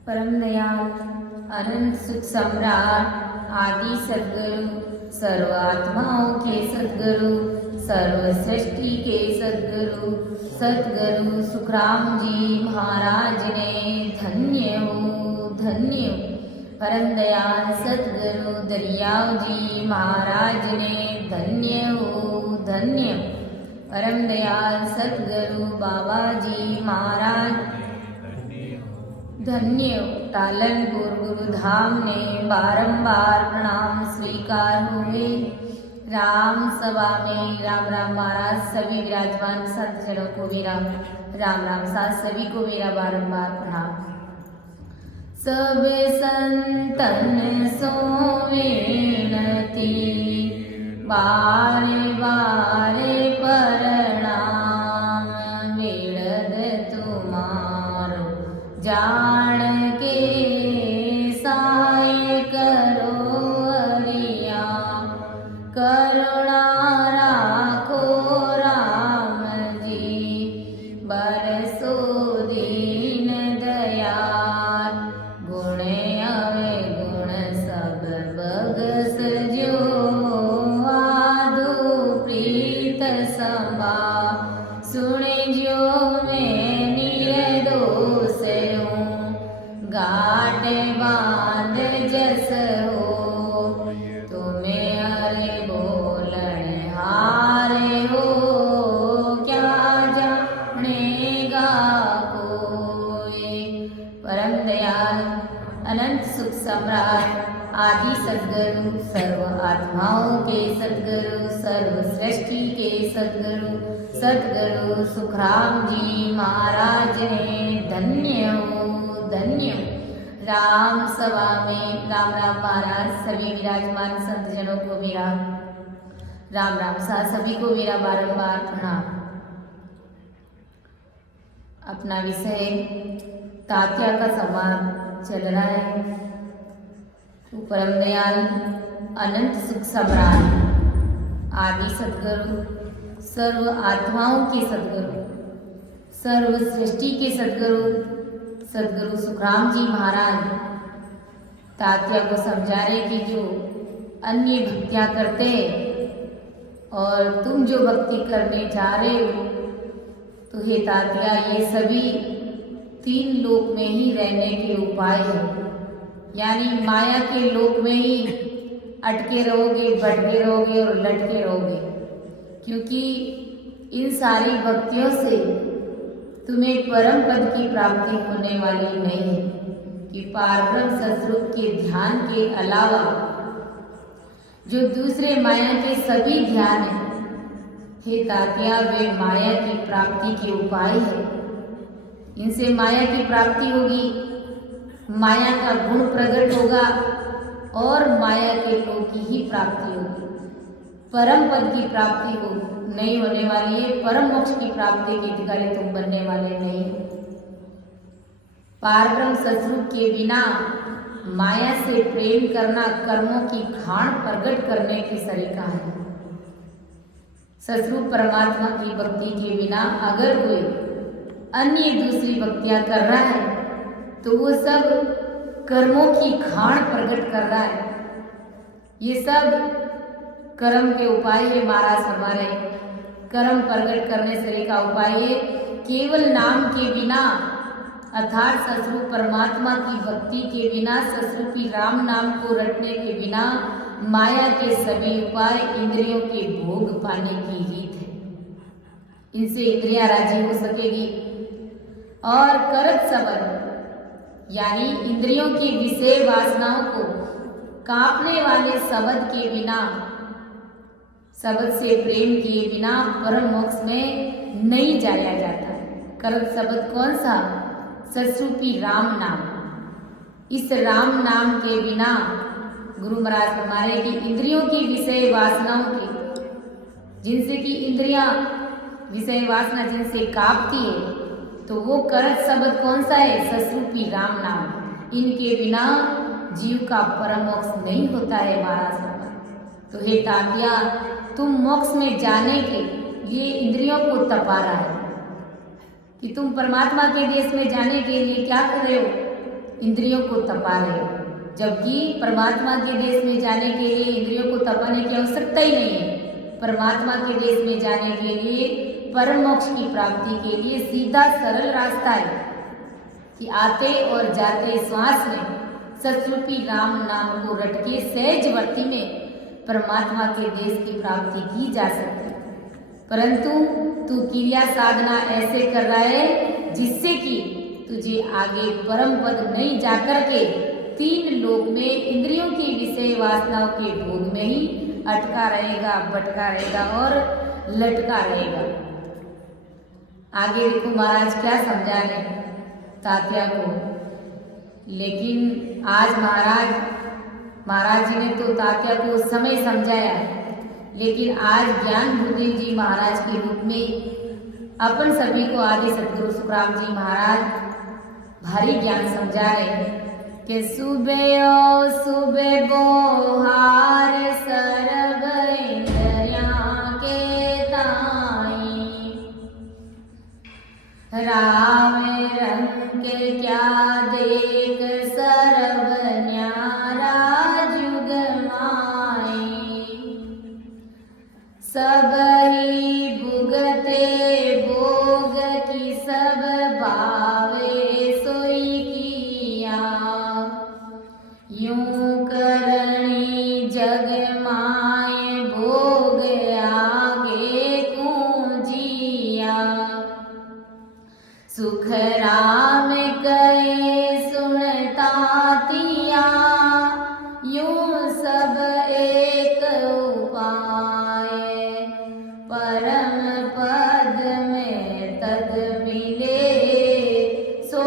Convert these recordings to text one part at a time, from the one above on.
परम दयाल अनंत सुख सम्राट आदि सद्गुरु सर्व आत्माओं के सद्गुरु सर्व सृष्टि के सद्गुरु सद्गुरु सुखराम जी महाराज ने धन्य हो धन्य हो। परम दयाल सद्गुरु दरियाव जी महाराज ने धन्य हो धन्य हो। परम दयाल सद्गुरु बाबा जी महाराज धन्य हो। तालनपुर गुरुधाम ने बारंबार प्रणाम स्वीकार हुए। राम सभा में राम राम महाराज सभी विराजमान संत जनों को मेरा राम राम साथ सभी को मेरा बारंबार प्रणाम। सब संतन सो विनती बारे बारे प्रणाम वेड़द तुम्हारो जान के साय करो अरिया करुणा राखो राम जी बरसो दीन दयाल गुण अवे गुण सब बगस जो आदो प्रीत संभा सुने जो मैं निय दोष गाट बांध जस हो तुम्हें अरे बोलन हारे हो क्या जानेगा कोई। परम दयाल अनंत सुख सम्राट आदि सद्गुरु सर्व आत्माओं के सद्गुरु सर्व सृष्टि के सद्गुरु सद्गुरु सुखराम जी महाराज ने धन्य हो धन्य हो। राम सभा में राम राम महाराज सभी विराजमान संत जनों को मेरा राम राम सा सभी को मेरा बारंबार प्रणाम। अपना विषय तात्या का संवाद चल रहा है। तो परम दयाल अनंत सुख सम्राट आदि सद्गुरु सर्व आत्माओं के सद्गुरु सर्व सृष्टि के सद्गुरु सद्गुरु सुखराम जी महाराज तात्या को समझा रहे कि जो अन्य भक्तियां करते और तुम जो भक्ति करने जा रहे हो तो हे तात्या ये सभी तीन लोक में ही रहने के उपाय है। यानी माया के लोक में ही अटके रहोगे भटके रहोगे और लटके रहोगे, क्योंकि इन सारी भक्तियों से तुम्हें परम पद की प्राप्ति होने वाली नहीं है कि पारब्रह्म सतरूप के ध्यान के अलावा जो दूसरे माया के सभी ध्यान है हे तात्या वे माया की प्राप्ति के उपाय है। इनसे माया की प्राप्ति होगी, माया का गुण प्रकट होगा और माया के लोक की ही प्राप्ति होगी। परम पद की प्राप्ति हो नहीं होने वाली है, परम मोक्ष की प्राप्ति के अधिकारी तुम बनने वाले नहीं। पारब्रह्म सतरूप के बिना माया से प्रेम करना कर्मों की खाण प्रकट करने की सरीका है। सतरूप परमात्मा की भक्ति के बिना अगर कोई अन्य दूसरी भक्तियां कर रहा है तो वो सब कर्मों की खाण प्रकट कर रहा है। ये सब कर्म के उपाय है। महाराज हमारे कर्म प्रकट करने से का उपाय है केवल नाम के बिना अर्थात सतरूप परमात्मा की भक्ति के बिना सतरूपी राम नाम को रटने के बिना माया के सभी उपाय इंद्रियों के भोग पाने की रीत है। इनसे इंद्रियां राजी हो सकेगी और करत सबद यानी इंद्रियों की विषय वासनाओं को कांपने वाले शब्द के बिना शब्द से प्रेम किए बिना परम मोक्ष में नहीं जाया जाता। करत शब्द कौन सा? सतरूपी राम नाम। इस राम नाम के बिना गुरु महाराज हमारे की इंद्रियों की विषय वासनाओं की जिनसे कि इंद्रियां विषय वासना जिनसे कांपती है तो वो करत शब्द कौन सा है? सतरूपी राम नाम। इनके बिना जीव का परम मोक्ष नहीं होता है महाराज। तो हे तात्या तुम मोक्ष में जाने के लिए इंद्रियों को तपा रहा है कि तुम परमात्मा के देश में जाने के लिए क्या कर रहे हो? इंद्रियों को तपा रहे, जबकि परमात्मा के देश में जाने के लिए इंद्रियों को तपाने की आवश्यकता ही नहीं है। परमात्मा के देश में जाने के लिए, परम मोक्ष की प्राप्ति के लिए सीधा सरल रास्ता है कि आते और जाते श्वास में सतरूपी राम नाम को रट के सहजवर्ती में परमात्मा के देश की प्राप्ति की जा सकती है। परंतु तू क्रिया साधना ऐसे कर रहा है जिससे कि तुझे आगे परम पद नहीं जाकर के तीन लोक में इंद्रियों की विषय वासनाओं के भोग में ही अटका रहेगा, भटका रहेगा और लटका रहेगा। आगे देखो महाराज क्या समझा रहे तात्या को। लेकिन आज महाराज जी ने तो तात्या को उस समय समझाया, लेकिन आज ज्ञान गुरुदेव जी महाराज के रूप में अपन सभी को आदि सतगुरु सुखराम जी महाराज भारी ज्ञान समझा रहे हैं कि सुबह ओ सुबह बोहार सर्व इंद्रियां के ताई, राम रंग के क्या देख सर्व न्यारा जुग माई, सब ही भुगते भोग की सब भावे सोई किया, यूं करणी जग माए भोग आगे कूजिया, सुख राम कहे सुनता तिया, यूं सब एक उपाय, परम पद में तद मिले, सो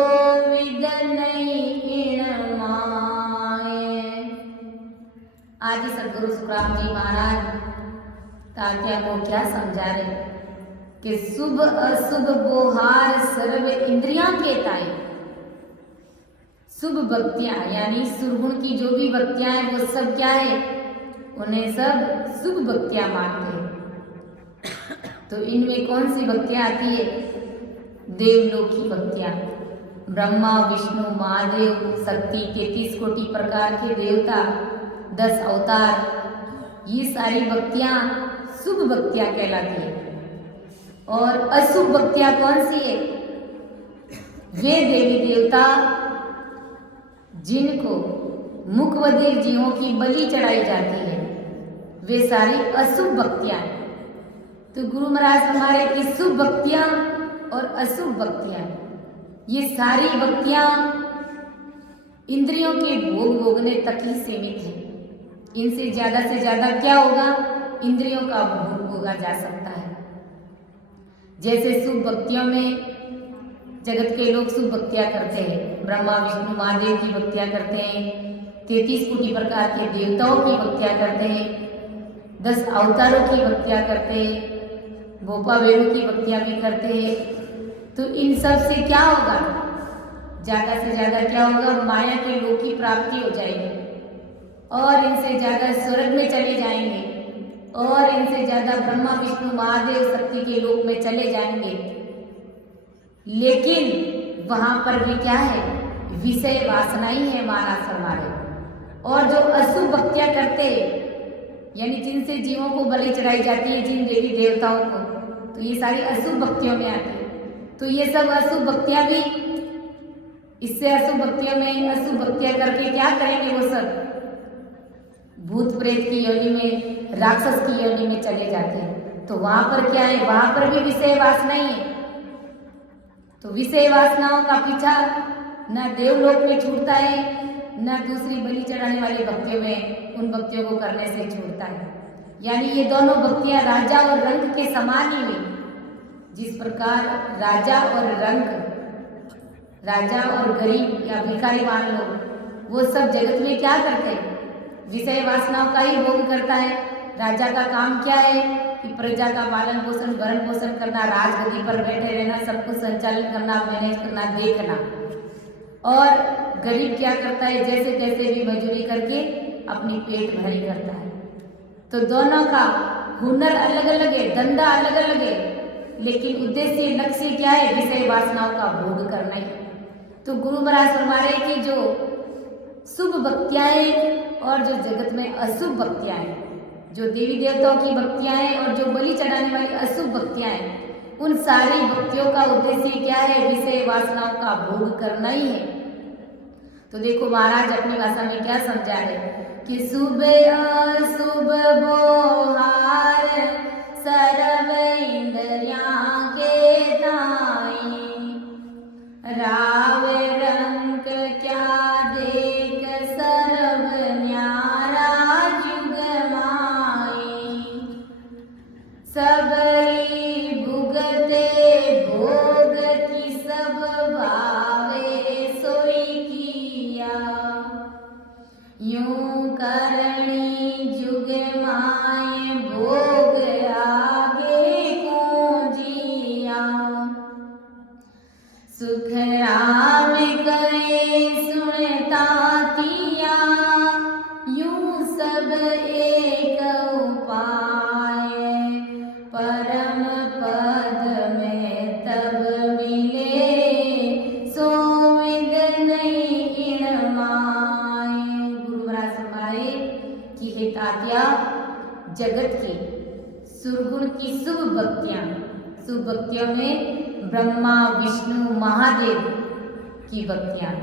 विद नहीं इण माए। आज सदगुरु सुखराम जी महाराज तात्या को क्या समझा रहे कि शुभ अशुभ बोहार सर्व इंद्रियां के ताई। शुभ भक्तियां यानी सुरगुण की जो भी भक्तियां हैं वो सब क्या है, उन्हें सब शुभ भक्तियां मानते हैं। तो इनमें कौन सी भक्तियां आती है? देवलोक की भक्तियां, ब्रह्मा विष्णु महादेव शक्ति 33 कोटि प्रकार के देवता 10 अवतार, ये सारी भक्तियां शुभ भक्तियां कहलाती है। और अशुभ भक्तियां कौन सी है? वे देवी देवता जिनको मुख बधिर जीवों की बलि चढ़ाई जाती है, वे सारी अशुभ भक्तियां हैं। तो गुरु महाराज हमारे की शुभ भक्तियां और अशुभ भक्तियां, ये सारी भक्तियां इंद्रियों के भोग भोगने तक ही सीमित है। इनसे ज्यादा क्या होगा? इंद्रियों का भोग भोगा जा सकता है। जैसे शुभ भक्तियों में जगत के लोग शुभ भक्तियां करते हैं, ब्रह्मा विष्णु महादेव की भक्तियां करते हैं, 33 कोटि प्रकार के देवताओं की भक्तियां करते हैं, 10 अवतारों की भक्तियां करते हैं, गोपा वेणु की भक्तियां भी करते हैं। तो इन सब से क्या होगा? ज्यादा से ज्यादा क्या होगा? माया के लोक की प्राप्ति हो जाएगी और इनसे ज्यादा स्वर्ग में चले जाएंगे और इनसे ज्यादा ब्रह्मा विष्णु महादेव शक्ति के लोक में चले जाएंगे। लेकिन वहां पर भी क्या है? विषय वासना ही है महाराज हमारे। और जो अशुभ भक्तियां करते यानी जिनसे जीवों को बलि चढ़ाई जाती है, जिन देवी देवताओं को, तो ये सारी अशुभ भक्तियों में आती है। तो ये सब अशुभ भक्तियां भी, इससे अशुभ भक्तियों में अशुभ भक्तियां करके क्या करेंगे? वो सब भूत प्रेत की योनि में, राक्षस की योनि में चले जाते हैं। तो वहां पर क्या है? वहां पर भी विषय वासना ही है। तो विषय वासनाओं का पीछा न देवलोक में छूटता है, न दूसरी बलि चढ़ाने वाली भक्तियों में, उन भक्तियों को करने से छूटता है। यानी ये दोनों भक्तियां राजा और रंक के समान ही हुई। जिस प्रकार राजा और रंक, राजा और गरीब या भिखारी मान लो, वो सब जगत में क्या करते हैं? विषय वासनाओं का ही भोग करता है। राजा का काम क्या है कि प्रजा का पालन पोषण, भरण पोषण करना, राजगद्दी पर बैठे रहना, सब कुछ संचालन करना, मैनेज करना, देखना। और गरीब क्या करता है? जैसे तैसे भी मजदूरी करके अपनी पेट भरी करता है। तो दोनों का हुनर अलग अलग है, धंधा अलग अलग है, लेकिन उद्देश्य लक्ष्य क्या है? विषय वासनाओं का भोग करना ही। तो गुरु महाराज फरमा रहे कि जो शुभ भक्तियां और जो जगत में अशुभ भक्तियां हैं, जो देवी देवताओं की भक्तियां हैं और जो बलि चढ़ाने वाली अशुभ भक्तियां हैं, उन सारी भक्तियों का उद्देश्य क्या है? विषय वासनाओं का भोग करना ही है। तो देखो महाराज अपनी भाषा में क्या समझा रहे कि शुभ अशुभ बोहार सर्व इंद्रियां के ताई, राव रंग क्या देख सर्व न्यारा जुग माई, सब ही भुगते भोग की सब भावे सोई किया, यूं करणी जुग माए भोग आगे को जिया, सुख राम कहे सुनता किया, यूं सब एक उपाय, परम पद में तब मिले सो विद नहीं इन माए। गुरु महाराज फरमाए कि हे तात्या, जगत की सुरगुण की शुभ भक्तियों में ब्रह्मा विष्णु महादेव की भक्तियां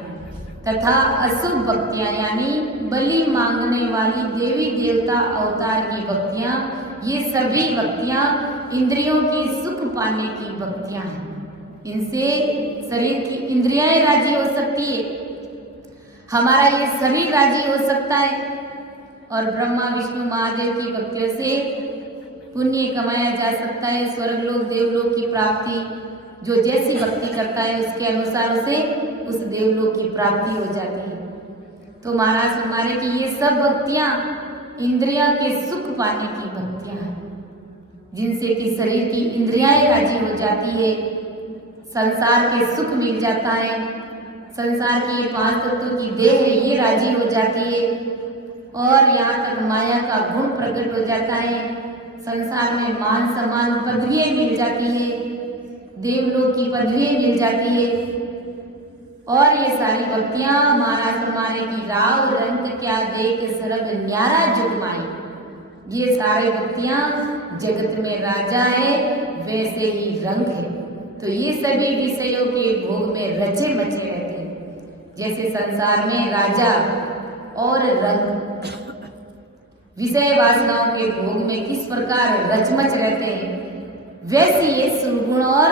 तथा अशुभ भक्तियां यानी बलि मांगने वाली देवी देवता अवतार की भक्तियां, ये सभी भक्तियां इंद्रियों की सुख पाने की भक्तियां हैं। इनसे शरीर की इंद्रियां राजी हो सकती है, हमारा ये शरीर राजी हो सकता है, और ब्रह्मा विष्णु महादेव की भक्तियों से पुण्य कमाया जा सकता है, स्वर्गलोक देवलोक की प्राप्ति, जो जैसी भक्ति करता है उसके अनुसार उसे उस देवलोक की प्राप्ति हो जाती है। तो महाराज हमारे की ये सब भक्तियां इंद्रिया के सुख पाने की भक्तियां हैं, जिनसे कि शरीर की इंद्रियां राजी हो जाती है, संसार के सुख मिल जाता है, संसार की ये 5 तत्वों की देह है ये राजी हो जाती है, और यहाँ तक माया का गुण प्रकट हो जाता है, संसार में मान सम्मान पदवियां मिल जाती है, देवलोक की पदवियां मिल जाती है, और ये सारी भक्तियां महाराज फरमाने की राव रंग क्या देख सरब न्यारा जुगमाई, ये सारी भक्तियां जगत में राजा है वैसे ही रंग है। तो ये सभी विषयों के भोग में रचे मचे रहते हैं, जैसे संसार में राजा और रंग विषय वासनाओं के भोग में किस प्रकार रचमच रहते हैं, वैसे ये सुगुण और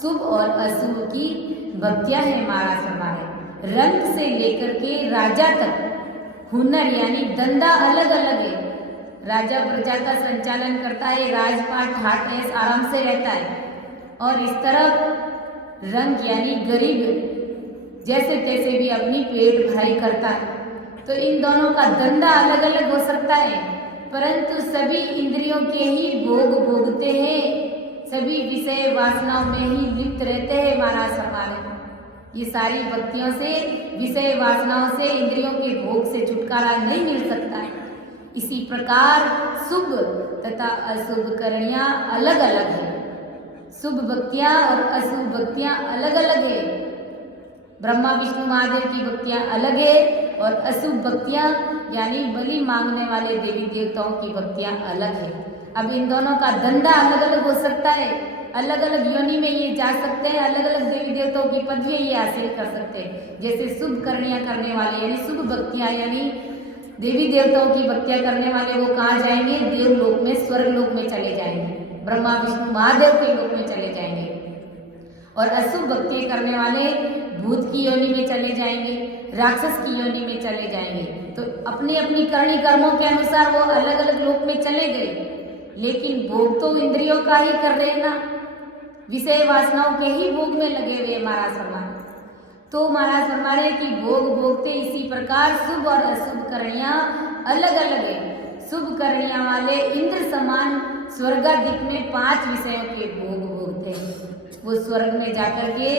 शुभ और अशुभ की भक्तियां है। महाराज हमारे रंग से लेकर के राजा तक हुनर यानी धंधा अलग अलग है। राजा प्रजा का संचालन करता है, राजपाट ठाट ऐस आराम से रहता है, और इस तरफ रंग यानी गरीब जैसे तैसे भी अपनी पेट भराई करता है। तो इन दोनों का धंधा अलग अलग हो सकता है, परंतु सभी इंद्रियों के ही भोग भोगते हैं, सभी विषय वासनाओं में ही लिप्त रहते हैं। महाराज हमारे ये सारी भक्तियों से विषय वासनाओं से इंद्रियों के भोग से छुटकारा नहीं मिल सकता है। इसी प्रकार शुभ तथा अशुभ करणियां अलग अलग है, शुभ भक्तियां और अशुभ भक्तियां अलग अलग है। ब्रह्मा विष्णु महादेव की भक्तियां अलग है, और अशुभ भक्तियां यानी बलि मांगने वाले देवी देवताओं की भक्तियां अलग है। अब इन दोनों का धंधा अलग अलग हो सकता है, अलग अलग योनि में ये जा सकते हैं, अलग अलग देवी देवताओं की पदवियां ये हासिल कर सकते हैं। जैसे शुभ करणियां करने वाले यानी शुभ भक्तियां यानी देवी देवताओं की भक्तियां करने वाले वो कहाँ जाएंगे? देवलोक में, स्वर्गलोक में चले जाएंगे, ब्रह्मा विष्णु महादेव के लोक में चले जाएंगे। और अशुभ भक्तियां करने वाले भूत की योनि में चले जाएंगे, राक्षस की योनि में चले जाएंगे। तो अपनी अपनी करनी कर्मों के अनुसार वो अलग अलग लोक में चले गए, लेकिन भोग तो इंद्रियों का ही कर रहे हैं ना, विषय वासनाओं के ही भोग में लगे हुए महाराज फरमाए। तो महाराज फरमा रहे कि भोग भोगते इसी प्रकार शुभ और अशुभ करणियां अलग अलग है। शुभ करणियां वाले इंद्र समान स्वर्गाधिक में 5 विषयों के भोग भोगते हैं, वो स्वर्ग में जाकर के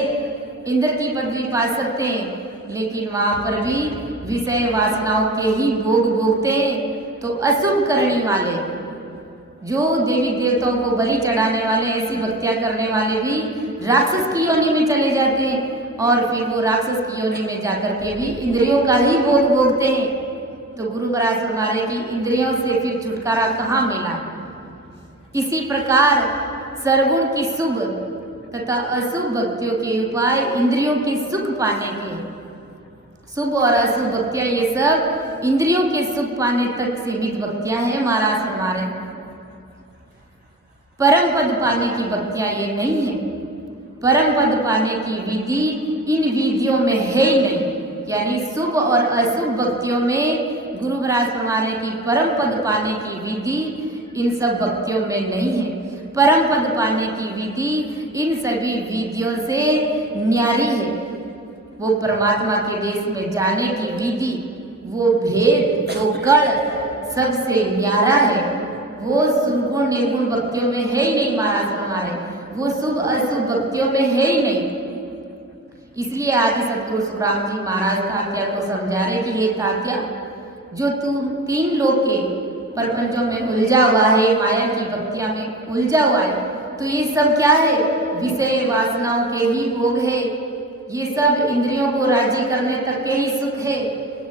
इंद्र की पदवी पा सकते हैं, लेकिन वहां पर भी विषय वासनाओं के ही भोग भोगते हैं। तो अशुभ करणी वाले जो देवी देवताओं को बलि चढ़ाने वाले, ऐसी भक्तियां करने वाले भी राक्षस की योनि में चले जाते हैं, और फिर वो राक्षस की योनि में जाकर के भी इंद्रियों का ही भोग भोगते हैं। तो गुरु महाराज फरमा रहे कि इंद्रियों से फिर छुटकारा कहाँ मिला। इसी प्रकार सरगुण की शुभ तथा अशुभ भक्तियों के उपाय इंद्रियों के सुख पाने के। शुभ और अशुभ भक्तियां ये सब इंद्रियों के सुख पाने तक सीमित भक्तियां हैं। महाराज फरमा रहे परम पद पाने की भक्तियां ये नहीं है। परम पद पाने की विधि इन विधियों में है ही नहीं। यानी शुभ और अशुभ भक्तियों में गुरु महाराज फरमा रहे कि परम पद पाने की विधि इन सब भक्तियों में नहीं है। परम पद पाने की विधि इन सभी विधियों से न्यारी है। वो परमात्मा के देश में जाने की विधि, वो भेद, वो कण सबसे न्यारा है। वो सुगुण निर्गुण भक्तियों में है ही नहीं। महाराज हमारे वो शुभ अशुभ भक्तियों में है ही नहीं। इसलिए आदि सतगुरु सुखराम जी महाराज तात्या को समझा रहे कि ये तात्या, जो तू तीन लोक के प्रपंचों में उलझा हुआ है, माया की भक्तियां में उलझा हुआ है, तो ये सब क्या है? विषय वासनाओं के ही भोग है। ये सब इंद्रियों को राजी करने तक के ही सुख है।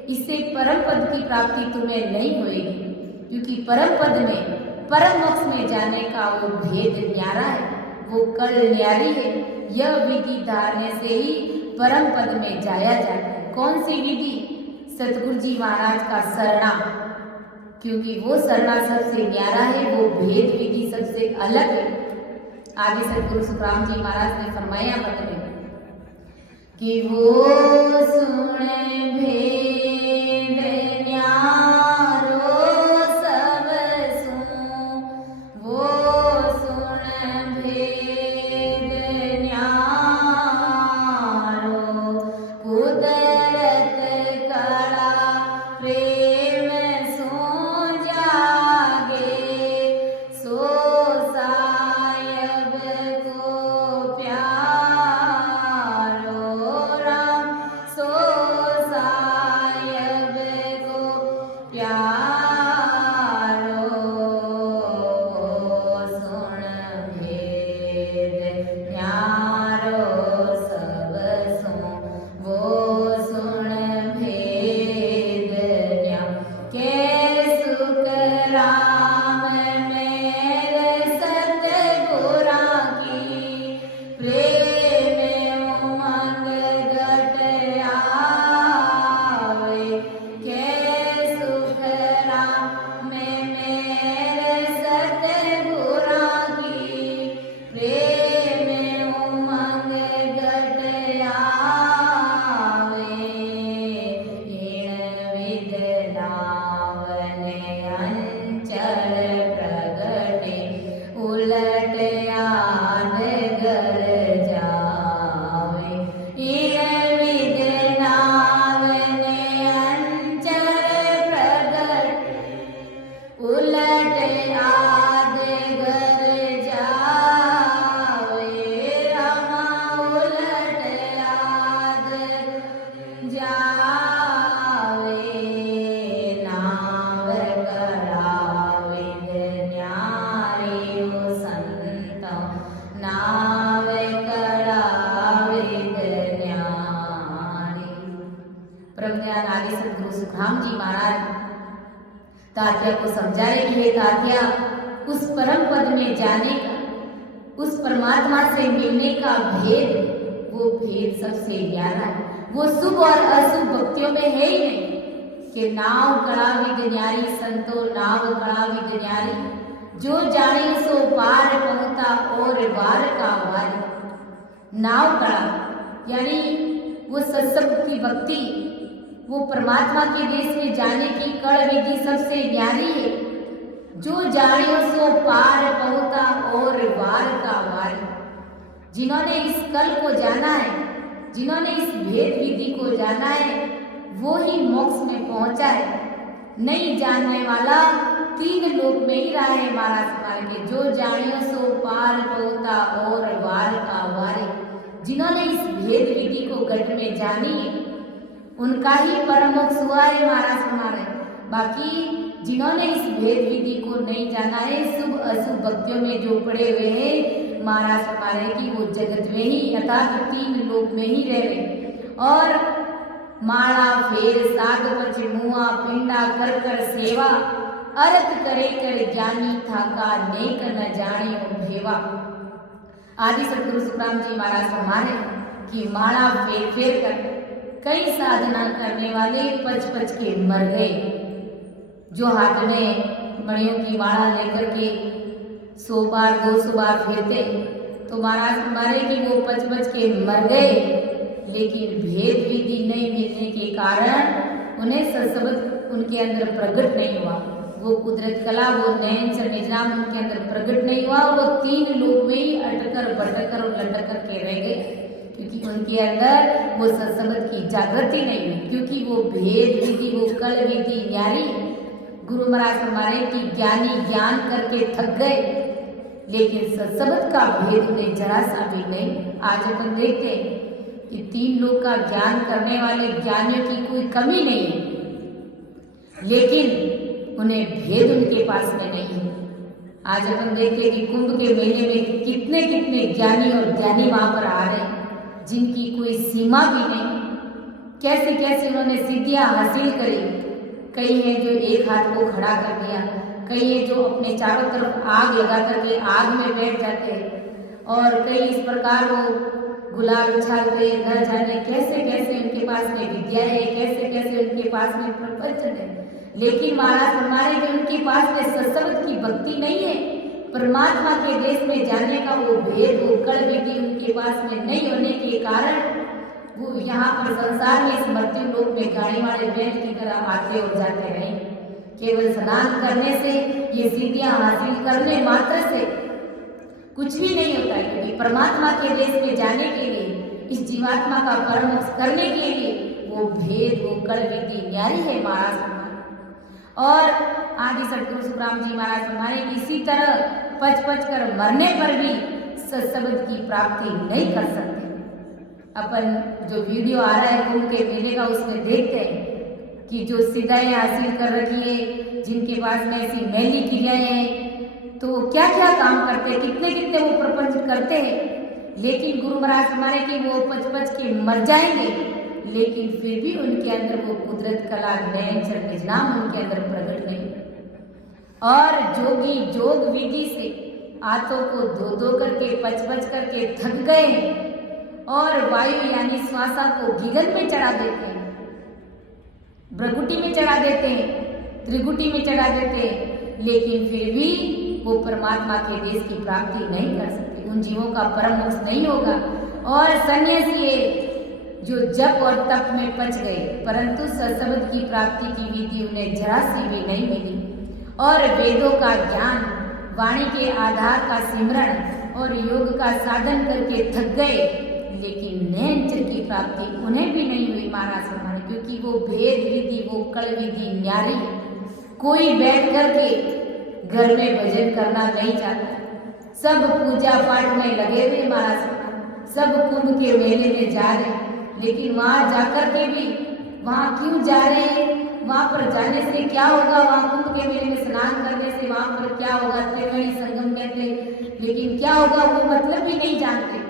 इससे परम पद की प्राप्ति तुम्हें नहीं होगी, क्योंकि परम पद में, परम मोक्ष में जाने का वो भेद न्यारा है, वो कल न्यारी है। यह विधि धारने से ही परम पद में जाया जाता है। कौन सी विधि? सतगुरु जी महाराज का शरणा, क्योंकि वो शरणा सबसे न्यारा है, वो भेद विधि सबसे अलग है। आगे सतगुरु सुखराम जी महाराज ने फरमाया पद में कि वो सुने भेद न्यारो सब सुन, वो सुन भेद न्यारो, कुदरत कड़ा प्रेम सो जागे, सो सायब को प्यारो, राम सो सायब को प्यारो, सुन भेद न्यारो सब सो, वो सुन भेद न्या के सुख राम मेरे सतगुरा की, प्रेम उमंग घट आवे, के सुख राम मेरे सतगुरा की, प्रेम उमंग घट आवे, हीण विद नावन अंचल प्रगटे, उलट आन घर जावे, हीण विद नावन अंचल प्रगटे, उलट आद घर जावे, रामा उलट आद जावे, नाव करावे न्यारे ओ संत, नाव करावे न्यारे। परम ज्ञान आगे सतगुरु सुखराम जी महाराज तात्या को समझा रहे कि हे तात्या, उस परम पद में जाने का, उस परमात्मा से मिलने का भेद, वो भेद सबसे न्यारा है। वो शुभ और अशुभ भक्तियों में है ही नहीं कि नाव कड़ा विद न्यारी संतो, नाव कड़ा विद न्यारी, जो जाने सो पार पहुंचा और वार का वारी। नाव कड़ा यानी वो सत्संग की भक्ति, वो परमात्मा के देश में जाने की कड़ विधि सबसे न्यारी है। जो जाने सो पार पहुंचा और वार का वारी। जिन्होंने इस कल को जाना है, जिन्होंने इस भेद विधि को जाना है, वो ही मोक्ष में पहुंचा है। नहीं जानने वाला तीन लोक में ही रहा है। महाराज के जो जानियो सो पार पहुंचा और वार का वारी। जिन्होंने इस भेद विधि को घट में जानी है, उनका ही परम मोक्ष हुआ है। महाराज हमारे बाकी जिन्होंने इस भेद विधि को नहीं जाना है, शुभ अशुभ भक्तियों में जो पड़े हुए हैं, महाराज हमारे कि वो जगत में ही अर्थात 3 लोक में ही रह रहे और माला फेर साध पच मुआ पिंडा कर कर सेवा अर्थ करे कर ज्ञानी था का नेक न जाने भेवा। आदि सतगुरु सुखराम जी महाराज हमारे कि माला फेर फेर कर कई साधना करने वाले पच पच के मर गए। जो हाथ में मणियों की माला लेकर के 100 बार 200 बार फेरते तो महाराज हमारे कि वो पच पच के मर गए, लेकिन भेद विधि नहीं मिलने के कारण उन्हें सत्संग उनके अंदर प्रकट नहीं हुआ। वो कुदरत कला वो नयन से निजाम उनके अंदर प्रकट नहीं हुआ। वो 3 लोग में ही अटकर भटकर और लटक कर के रह गए, क्योंकि उनके अंदर वो सत्संग की जागृति नहीं हुई, क्योंकि वो भेद विधि वो कल विधि न्यारी गुरु महाराज हमारे की ज्ञानी ज्ञान करके थक गए, लेकिन सत्संग का भेद उन्हें जरा सा भी नहीं। आज अपन देखते हैं कि 3 लोग का ज्ञान करने वाले ज्ञानियों की कोई कमी नहीं है, लेकिन उन्हें भेद उनके पास में नहीं है। आज अपन देखते हैं कि कुंभ के मेले में कितने कितने ज्ञानी और ज्ञानी वहां पर आ रहे हैं, जिनकी कोई सीमा भी नहीं। कैसे कैसे उन्होंने सिद्धियां हासिल करी। कई हैं जो एक हाथ को खड़ा कर दिया, कई हैं जो अपने चारों तरफ आग लगा करके आग में बैठ जाते हैं, और कई इस प्रकार वो गुलाल उछालते न जाने कैसे कैसे उनके पास में विद्या है, कैसे कैसे उनके पास में प्रपंच है, लेकिन महाराज हमारे में उनके पास में सत्संग की भक्ति नहीं है। परमात्मा के देश में जाने का वो भेद वो कड़ विधि उनके पास में नहीं होने के कारण वो यहाँ पर संसार में इस मृत्यु लोक में गाड़ी वाले बैल की तरह आते और जाते रहे। केवल स्नान करने से ये सिद्धियां हासिल करने मात्र से कुछ भी नहीं होता है, क्योंकि परमात्मा के देश में जाने के लिए इस जीवात्मा का परमोक्ष करने के लिए वो भेद वो कड़ विधि न्यारी है महाराज हमारे। और आदि सतगुरु सुखराम जी महाराज हमारे इसी तरह पच पच कर मरने पर भी सत्संग की प्राप्ति नहीं कर सकते। अपन जो वीडियो आ रहा है कुंभ के मेले का उसमें देखते हैं कि जो सिद्धाएं हासिल कर रखी है, जिनके पास में ऐसी मैली क्रियाएं हैं, तो वो क्या क्या काम करते हैं, कितने कितने वो प्रपंच करते हैं, लेकिन गुरु महाराज हमारे कि वो पच पच के मर जाएंगे, लेकिन फिर भी उनके अंदर वो कुदरत कला नयन निजाम उनके अंदर प्रकट नहीं। और जोगी जोग विधि से हाथों को धो धो करके पच पच करके थक गए और वायु यानी श्वासा को गिगन में चढ़ा देते हैं, भ्रगुटी में चढ़ा देते हैं, त्रिगुटी में चढ़ा देते हैं, लेकिन फिर भी वो परमात्मा के देश की प्राप्ति नहीं कर सकते। उन जीवों का परम मोक्ष नहीं होगा। और सन्यासी जो जप और तप में पच गए, परंतु सत्संग की प्राप्ति की विधि उन्हें जरा सी भी नहीं मिली। और वेदों का ज्ञान, वाणी के आधार का सिमरण और योग का साधन करके थक गए, लेकिन नैनचर की प्राप्ति उन्हें भी नहीं हुई महाराज हमारे, क्योंकि वो भेद विधि वो कड़ विधि न्यारी। कोई बैठ करके घर में भजन करना नहीं चाहता, सब पूजा पाठ में लगे हुए महाराज, सब कुंभ के मेले में जा रहे, लेकिन वहां जाकर के भी वहां क्यों जा रहे हैं, वहां पर जाने से क्या होगा, वहां कुंभ के मेले में स्नान करने से वहां पर क्या होगा, त्रिवेणी संगम कहते, लेकिन क्या होगा वो मतलब भी नहीं जानते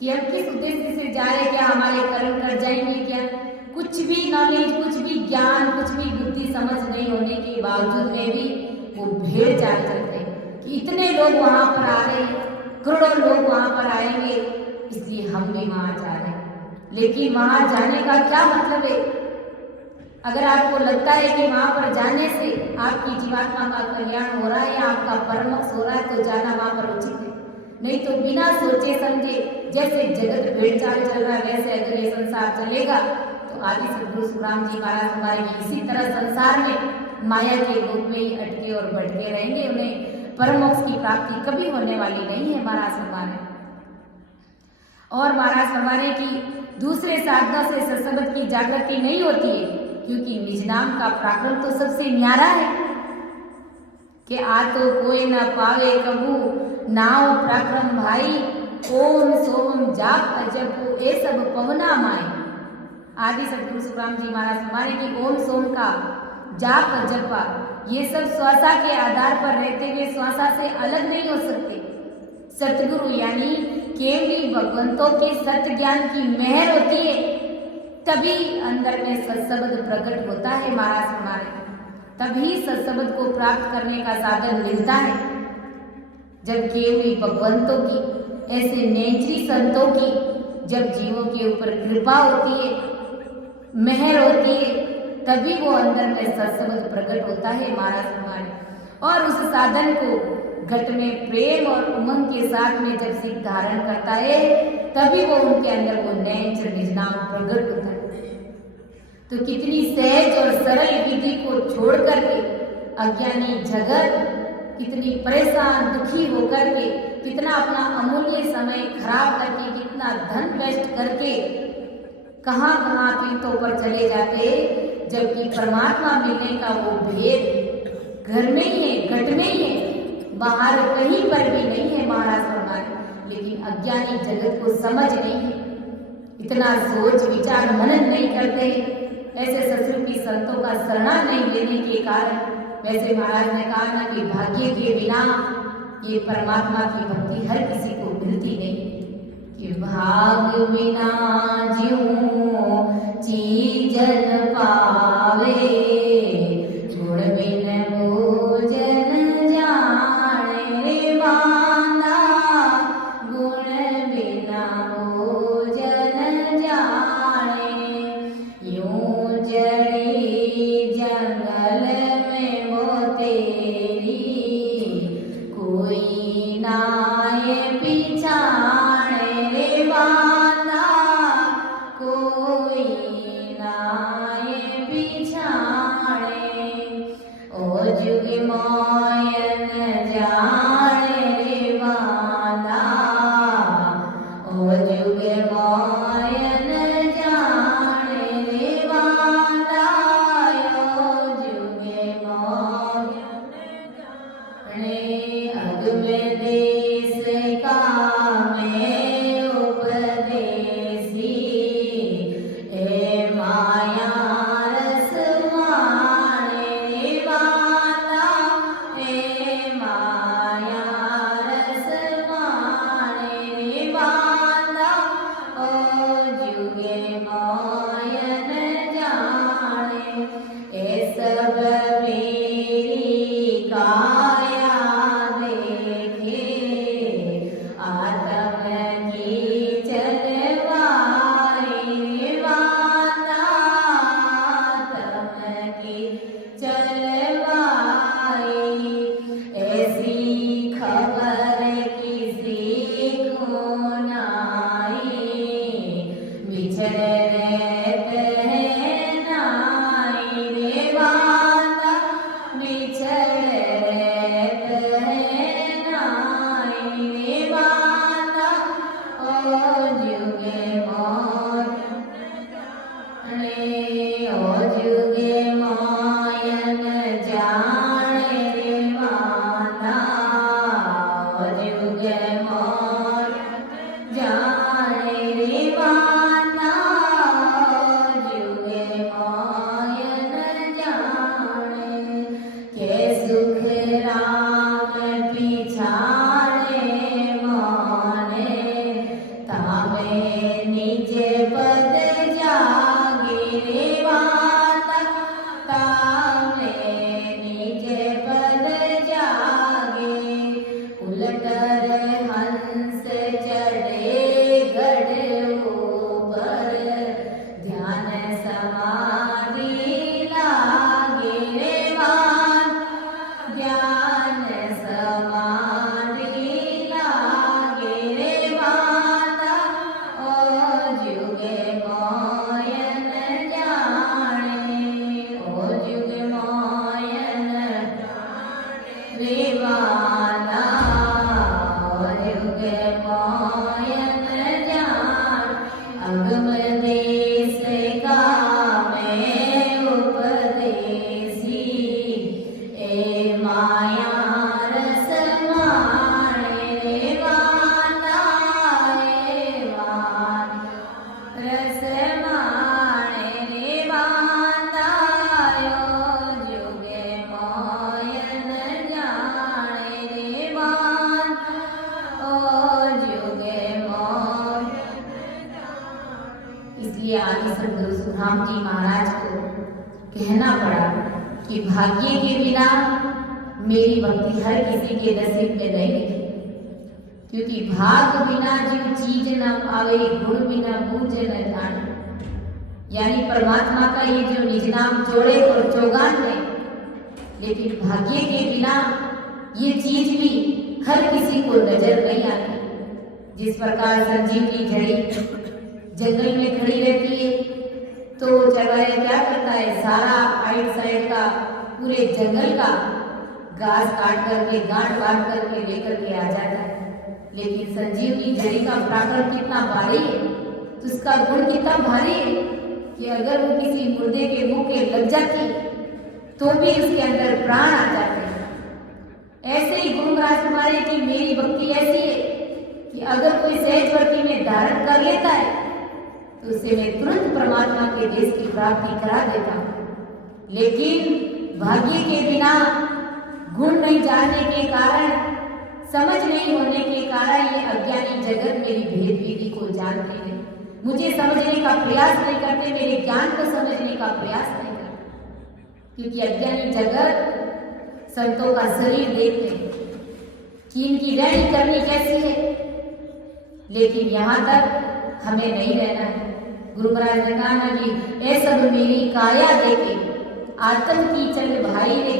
कि हम किस उद्देश्य से जा रहे, क्या हमारे कर्म कर जाएंगे, क्या कुछ भी नॉलेज, कुछ भी ज्ञान, कुछ भी बुद्धि समझ नहीं होने के बावजूद में भी वो भेड़ चाल चलते हैं कि इतने लोग वहां पर आ रहे हैं, करोड़ों लोग वहां पर आएंगे, इसलिए हम भी वहां जा रहे हैं। लेकिन वहां जाने का क्या मतलब है? अगर आपको लगता है कि वहां पर जाने से आपकी जीवात्मा का कल्याण हो रहा है या आपका परमोक्ष हो रहा है, तो जाना वहां पर उचित है। नहीं तो बिना सोचे समझे जैसे जगत भेड़ चाल चल रहा है, वैसे अगर ये संसार चलेगा तो आदि सतगुरु सुखराम जी महाराज हमारे इसी तरह संसार में माया के रूप में ही अटके और भटके रहेंगे। उन्हें परमोक्ष की प्राप्ति कभी होने वाली नहीं है महाराज हमारे। और महाराज हमारे की दूसरे साधनों से सत्संग की जागृति नहीं होती है, क्योंकि निज नाम का पराक्रम तो सबसे न्यारा है कि आ तो कोई न पावे कबू नाव पराक्रम भाई, ओम सोम जाप अजब ये सब पवना माए। आदि सतगुरु सुखराम जी महाराज हमारे की ओम सोम का जाप जपा, ये सब श्वासा के आधार पर रहते हुए श्वासा से अलग नहीं हो सकते, सतगुरु यानी केवली भगवंतों के सत्य ज्ञान की मेहर होती है, तभी अंदर में सत्शब्द प्रकट होता है महाराज हमारे। तभी सत्शब्द को प्राप्त करने का साधन मिलता है। जब केवली भगवंतों की, ऐसे नेचरी संतों की जब जीवों के ऊपर कृपा होती है, मेहर होती है, तभी वो अंदर में सत्शब्द प्रकट होता है महाराज हमारे। और उस साधन को घट में प्रेम और उमंग के साथ में जब सिद्ध धारण करता है, तभी वो उनके अंदर वो नेचर निज नाम प्रकट होता है। तो कितनी सहज और सरल विधि को छोड़ करके अज्ञानी जगत कितनी परेशान दुखी होकर के, कितना अपना अमूल्य समय खराब करके, कितना धन वेस्ट करके कहाँ कहाँ तीर्थों पर चले जाते, जबकि परमात्मा मिलने का वो भेद घर में ही है, घट में ही है, बाहर कहीं पर भी नहीं है महाराज हमारे। लेकिन अज्ञानी जगत को समझ नहीं है, इतना सोच विचार मनन नहीं करते, ऐसे सतरूपी संतों का शरणा नहीं लेने के कारण। वैसे महाराज ने कहा ना कि भाग्य के बिना ये परमात्मा की भक्ति हर किसी को मिलती नहीं, कि भाग बिना ज्यों चीजन पावे, गुण बिन भोजन जाने रे माना, गुण बिना भोजन जाने। यूं जड़ी जंगल में वो तेरी, कोई नाये पीछाने रे माना, कोई जुगे मोर। इसलिए आदि सदगुरु सुखराम जी महाराज को कहना पड़ा कि भाग्य के बिना मेरी भक्ति हर किसी के नसीब में नहीं लिखी, क्योंकि भाग बिना जो चीज न आवे, गुण बिना बूझ न जाने। यानी परमात्मा का ये जो निज नाम जोड़े और चौगान है, लेकिन भाग्य के बिना ये चीज भी हर किसी को नजर नहीं आती। जिस प्रकार संजीवनी झड़ी जंगल में खड़ी रहती है तो चरवाहा क्या करता है, सारा आइट साइड का पूरे जंगल का घास काट करके गांठ बांट करके लेकर के आ जाता है। लेकिन संजीवनी झड़ी का प्राकरण कितना भारी है, तो उसका गुण कितना भारी है कि अगर वो किसी मुर्दे के मुंह के लग जाती तो भी उसके अंदर प्राण आ जाते हैं। ऐसे ही गुरु महाराज तुम्हारे की मेरी भक्ति ऐसी है कि अगर कोई सहज भक्ति में धारण कर लेता है तो उसे मैं तुरंत परमात्मा के देश की प्राप्ति करा देता हूँ। लेकिन भाग्य के बिना, गुण नहीं जानने के कारण, समझ नहीं होने के कारण ये अज्ञानी जगत मेरी भेद विधि को जानते हैं, मुझे समझने का प्रयास नहीं करते, मेरे ज्ञान को समझने का प्रयास नहीं करते। क्योंकि अज्ञानी जगत संतों का शरीर देखते कि इनकी रहनी करनी कैसी है, लेकिन यहाँ तक हमें नहीं रहना है। गुरु महाराज ने कहा कि ऐ सब मेरी काया देखे आत्म की चल भाई रे,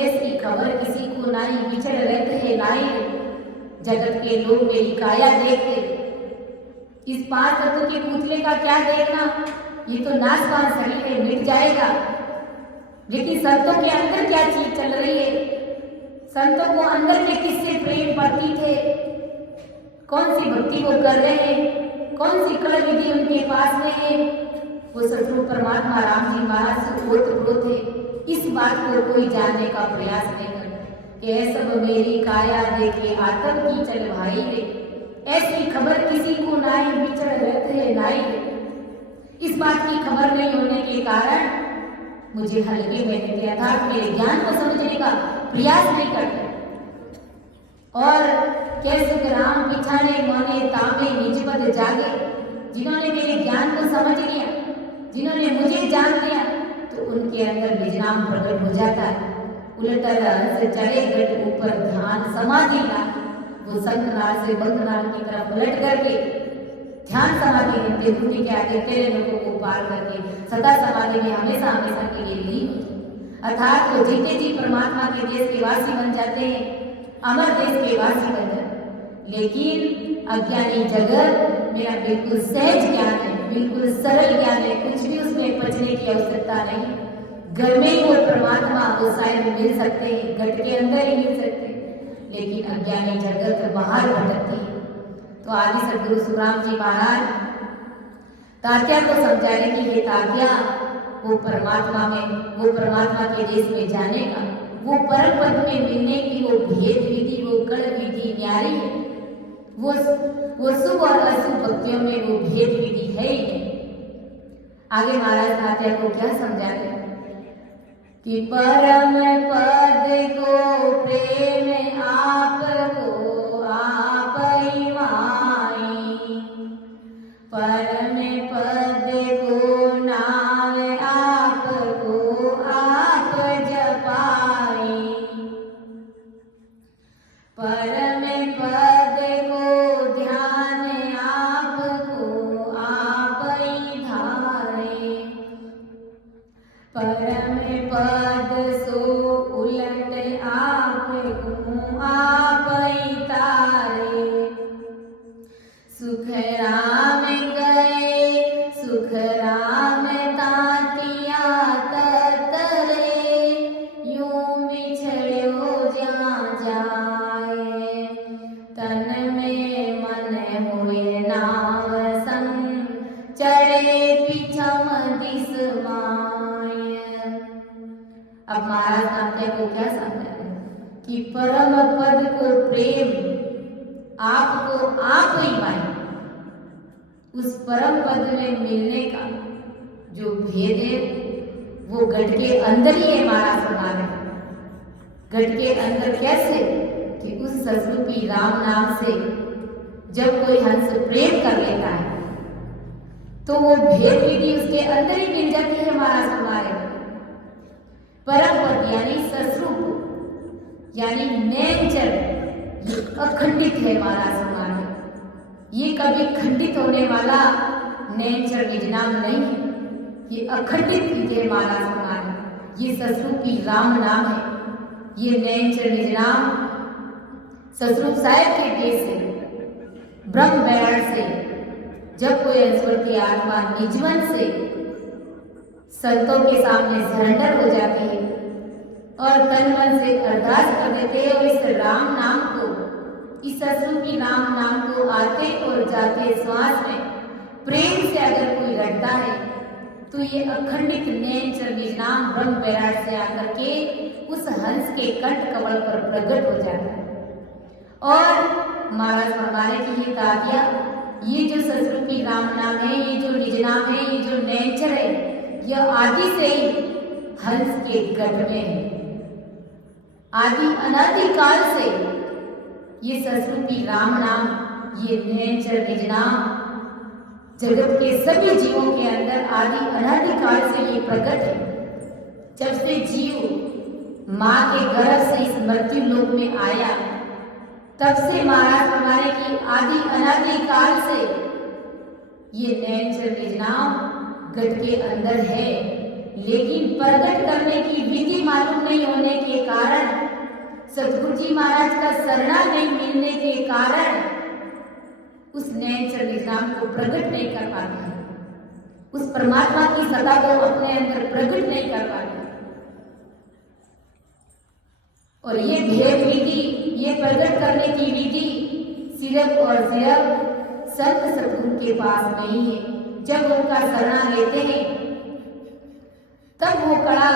ऐसी खबर किसी को नाई, बिछड़ रहते हैं नाई रे। जगत के लोग मेरी काया देखते, इस 5 तत्व के पुतले का क्या देखना, ये तो नाशवान शरीर है, मिट जाएगा। लेकिन संतों के अंदर क्या चीज चल रही है, संतों को अंदर में किससे प्रेम प्रतीत है, कौन सी भक्ति वो कर रहे हैं, कौन सी कल विधि उनके पास में है, वो सतगुरु परमात्मा राम जी महाराज से ओतप्रोत है। इस बात को कोई जानने का प्रयास नहीं करता। ये सब मेरी काया देखे आत्म की चल भाई रे, ऐसी खबर किसी को नाई, बिछड़ रहते हैं नाई रे। इस बात की खबर नहीं होने के कारण मुझे हल्के में लेते अर्थात मेरे ज्ञान को समझने का प्रयास नहीं करते। और कैसे राम बिछाने माने तामे निज पद जागे, जिन्होंने मेरे ज्ञान को समझ लिया, जिन्होंने मुझे जान लिया, तो उनके अंदर निज नाम प्रकट हो जाता है। उलटर से चढ़े गट ऊपर ध्यान समाधि ला, वो शंखनाद से बंधनाद की तरफ उलट करके ध्यान समाधि में देवभूति के आगे तेरे लोगों को पार करके सदा समाधि में हमेशा हमेशा के लिए लीन होते। अर्थात वो जीते जी परमात्मा के देश के वासी बन जाते हैं, अमर देश के वासी बन जाते। लेकिन अज्ञानी जगत मेरा बिल्कुल सहज ज्ञान है, बिल्कुल सरल ज्ञान है, कुछ भी उसमें पचने की आवश्यकता नहीं। घर में ही वो परमात्मा वो शायद मिल सकते हैं, घट के अंदर ही मिल सकते हैं, लेकिन अज्ञानी जगत बाहर भटकती है। तो आदि सदगुरु सुखराम जी महाराज तात्या को समझा रहे कि ये तात्या वो परमात्मा में, वो परमात्मा के देश में जाने का, वो परम पद में मिलने की वो भेद विधि, वो कल विधि न्यारी है। वो शुभ और अशुभ भक्तियों में वो भेद विधि है ही नहीं। आगे महाराज तात्या को क्या समझाते हैं कि परम पद को प्रेम आपको आप ही माई, परम पद को नाम आपको आप जपाई, परम पद को ध्यान आपको आप ही धारे, परम पद सो उलट आपको आप ही तारे। सुख राम गए सुख राम तातिया ततरे, यूं बिछड़ो जा जाए, तन में मन हुए नाम संग, चढ़े पिछम दिस माय। अब महाराज तात्या को क्या समझा रहे कि परम पद को प्रेम आपको आप ही पाए, उस परम पद में मिलने का जो भेद है वो घट के अंदर ही है। महाराज बता रहे घट के अंदर कैसे कि उस सतरूपी राम नाम से जब कोई हंस प्रेम कर लेता है तो वो भेद विधि उसके अंदर ही मिल जाती है महाराज हमारे। परम पद यानी सस्वरूप यानी नेचर ये अखंडित है महाराज हमारे। ये कभी खंडित होने वाला नेचर निज नाम नहीं है, ये अखंडित है महाराज हमारे। ये सस्वरूपी राम नाम है। ये नेचर निज नाम ससुर साहेब के देश से ब्रह्म बैराग से जब कोई ईश्वर की आत्मा निजवन से संतों के सामने सरेंडर हो जाती है और तन मन से अरदास कर देते हैं और इस राम नाम को, इस ससुर की राम नाम को आते और जाते श्वास में प्रेम से अगर कोई रटता है तो ये अखंडित नेचर निज नाम ब्रह्म बैराग से आकर के उस हंस के कंठ कमल पर प्रकट हो जाता है। और महाराज फरमाने की ये ताकिया, ये जो ससुर की राम नाम है, ये जो निज नाम है, ये जो नेचर है, यह आदि से ही हंस के गढ़ में है। आदि अनादि काल से ये ससुर की राम नाम, ये नेचर निज नाम जगत के सभी जीवों के अंदर आदि अनादि काल से ये प्रकट है। जब से जीव माँ के गर्भ से इस मृत्यु लोक में आया तब से महाराज हमारे की आदि अनादि काल से ये नेचर निज नाम गढ़ के अंदर है, लेकिन प्रकट करने की विधि मालूम नहीं होने के कारण, सतगुरु जी महाराज का शरणा नहीं मिलने के कारण उस नेचर निज नाम को प्रकट नहीं कर पाते हैं, उस परमात्मा की सत्ता को अपने अंदर प्रकट नहीं कर पाते। और ये भेद विधि, ये प्रकट करने की विधि सिर्फ और सिर्फ संत सतगुरु के पास नहीं है। जब उनका शरणा लेते हैं तब वो कड़ा,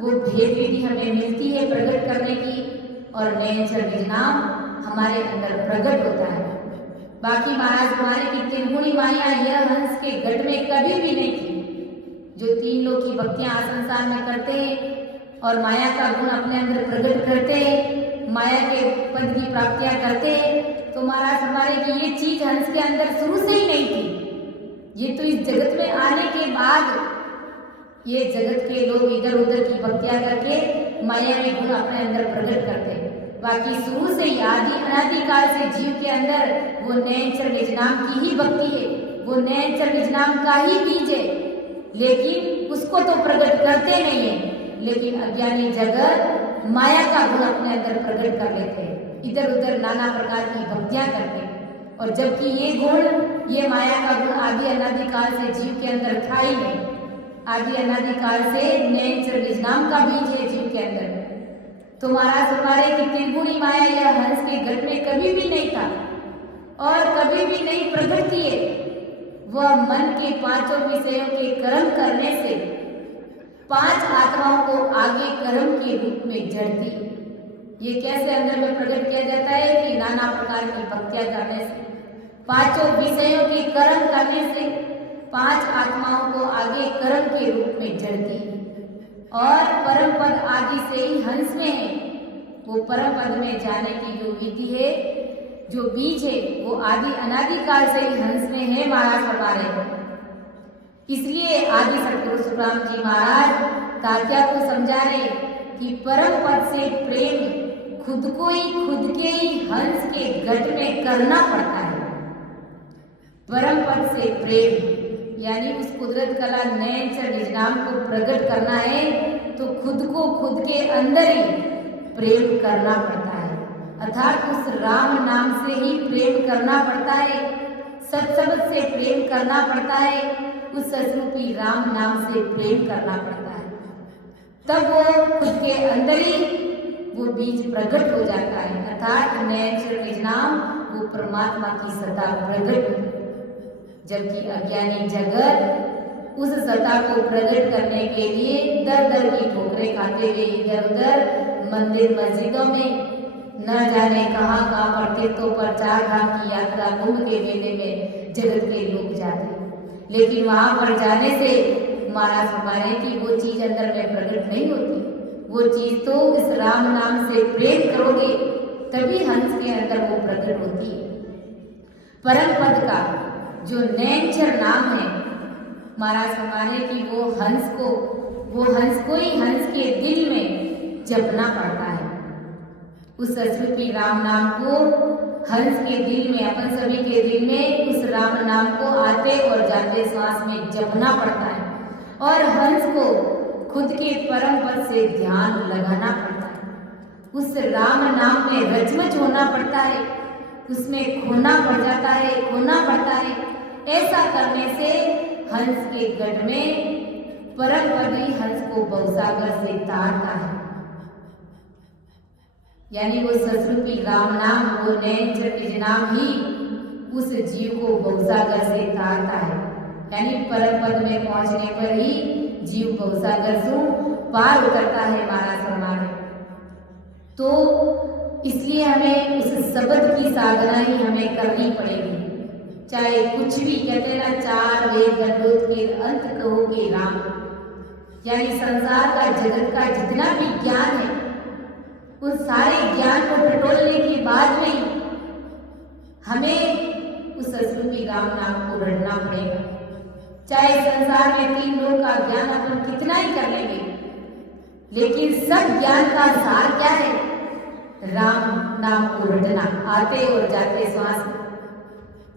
वो भेद विधि हमें मिलती है प्रकट करने की और नेचर निज नाम हमारे अंदर प्रकट होता है। बाकी महाराज हमारे की त्रिगुणी माया यह हंस के गढ़ में कभी भी नहीं थी। जो तीन लोग की भक्तियां संसार में करते हैं और माया का गुण अपने अंदर प्रकट करते हैं, माया के पद की प्राप्तियां करते हैं, तो महाराज हमारे की ये चीज हंस के अंदर शुरू से ही नहीं थी। ये तो इस जगत में आने के बाद ये जगत के लोग इधर उधर की भक्तियां करके माया में गुण अपने अंदर प्रकट करते हैं। बाकी शुरू से ही आदि अनादि काल से जीव के अंदर वो नेचर निज नाम की ही भक्ति है, वो नेचर निज नाम का ही बीज है, लेकिन उसको तो प्रकट करते नहीं है। लेकिन अज्ञानी जगत माया का गुण अपने अंदर प्रकट कर लेते हैं, इधर उधर नाना प्रकार की भक्तियां करते हैं, और जबकि ये गुण, ये माया का गुण आदि अनादि काल से जीव के अंदर था ही नहीं। आदि अनादि काल से नेचर निज नाम का बीज है जीव के अंदर। तो महाराज हमारे की त्रिगुणी माया या हंस के गढ़ में कभी भी नहीं था और कभी भी नहीं प्रकट किए। वह मन के पांचों विषयों के कर्म करने से पांच आत्माओं को आगे कर्म के रूप में जड़ती। ये कैसे अंदर में प्रकट किया जाता है कि नाना प्रकार की भक्तियां करने से, पांचों विषयों के कर्म करने से पांच आत्माओं को आगे कर्म के रूप में जड़ती और परम पद आदि से ही हंस में है। वो परम पद में जाने की जो विधि है, जो बीज है, वो आदि अनादि काल से ही हंस में है महाराज हमारे। इसलिए आदि सतगुरु सुखराम जी महाराज तात्या को समझा रहे कि परम पद से प्रेम खुद को ही, खुद के ही हंस के गढ़ में करना पड़ता है। परम पद से प्रेम यानी उस कुदरत कला नेचर निज नाम को प्रकट करना है तो खुद को खुद के अंदर ही प्रेम करना पड़ता है, अर्थात उस राम नाम से ही प्रेम करना पड़ता है, सत्संग से प्रेम करना पड़ता है, उस सस्वरूपी राम नाम से प्रेम करना पड़ता है। तब वो खुद के अंदर ही वो बीज प्रकट हो जाता है, अर्थात नेचर निज नाम वो परमात्मा की सत्ता प्रकट। जबकि अज्ञानी जगत उस सत्ता को प्रकट करने के लिए दर दर की ठोकरें खाते हुए इधर उधर मंदिर मस्जिदों में न जाने कहाँ कहाँ पर तीर्थों पर चार धाम की यात्रा कुंभ के मेले में जगत के लोग जाते, लेकिन वहां पर जाने से महाराज हमारे की वो चीज अंदर में प्रकट नहीं होती। वो चीज तो इस राम नाम से प्रेम करोगे तभी हंस के अंदर वो प्रकट होती है। परम पद का जो नैनचर नाम है, महाराज फरमाने कि वो हंस को ही हंस के दिल में जपना पड़ता है। उस सरस्वती राम नाम को हंस के दिल में, अपन सभी के दिल में उस राम नाम को आते और जाते श्वास में जपना पड़ता है और हंस को खुद के परम पद से ध्यान लगाना पड़ता है। उस राम नाम में रचमच होना पड़ता है, उसमें खोना पड़ता है। ऐसा करने से हंस के गढ़ में परम पद ही हंस को भवसागर से तारता है। यानी वो ससुरूपी राम नाम, वो नैनचर निज नाम ही उस जीव को भवसागर से तारता है। यानी परम पद में पहुंचने पर ही जीव भवसागर से पार उतरता है, महाराज फरमाने। तो इसलिए हमें उस शब्द की साधना ही हमें करनी पड़ेगी, चाहे कुछ भी। कहते ना, चार वेद दंडोत के अंत कहोगे राम। यानी संसार का, जगत का जितना भी ज्ञान है, उन सारे ज्ञान को टटोलने के बाद में हमें उस सरस्वती राम नाम को रटना पड़ेगा। चाहे संसार में 3 लोक का ज्ञान अपन कितना ही कर लेंगे, लेकिन सब ज्ञान का सार क्या है? राम नाम को रटना, आते और जाते श्वास।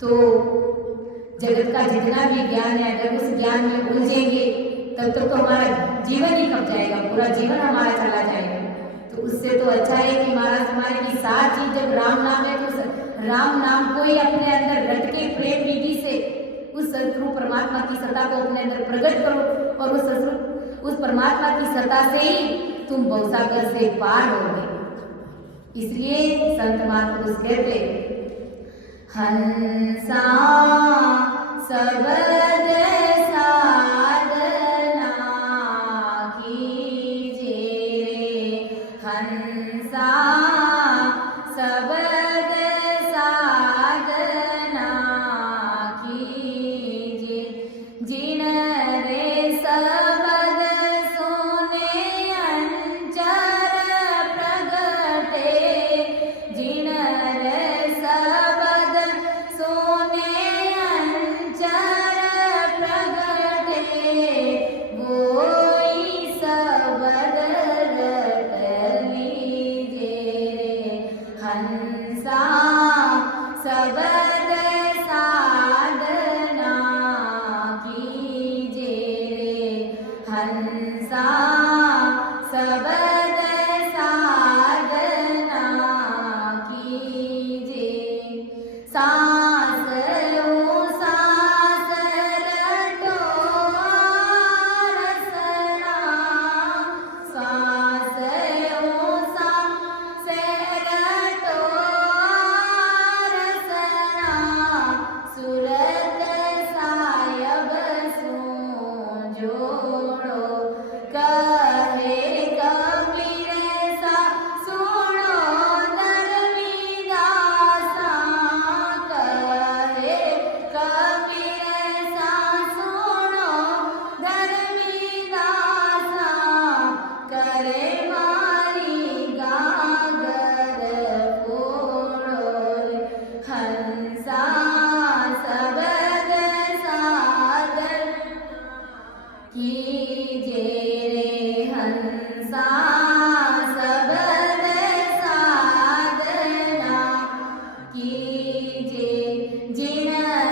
तो जगत का जितना भी ज्ञान है, अगर उस ज्ञान में उलझेंगे तब तो हमारा जीवन ही कब जाएगा, पूरा जीवन हमारा चला जाएगा। तो उससे तो अच्छा है कि महाराज हमारे की सार चीज जब राम नाम है, तो राम नाम को ही अपने अंदर रट के प्रेम विधि से उस सतगुरु परमात्मा की सत्ता को अपने अंदर प्रकट करो और उस परमात्मा की सत्ता से ही तुम भवसागर से पार होगे। इसलिए संत महापुरुष कहते, हंसा सबद साधना कीजे, हंसा सबद साधना कीजे, जिन रे सबद सुने अंचर प्रगटे, जिन रे सबद सुने अंचर प्रगटे, वोई सबद रट लीजे रे, हंसा सबद साधना कीजे रे, हंसा सबद साधना कीजे। सांस लो सांस रटो रसना, सांस लो सांस रटो रसना, सुरत सायब सो जोड़ो, कहे कबीर सा सुनो धर्मी दासा, कहे कबीर सा सुनो धर्मी दासा, करे मारी गागर फोड़ो रे, हंसा सबद साधन कीजे रे, हंसा सबद साधना कीजे, जिन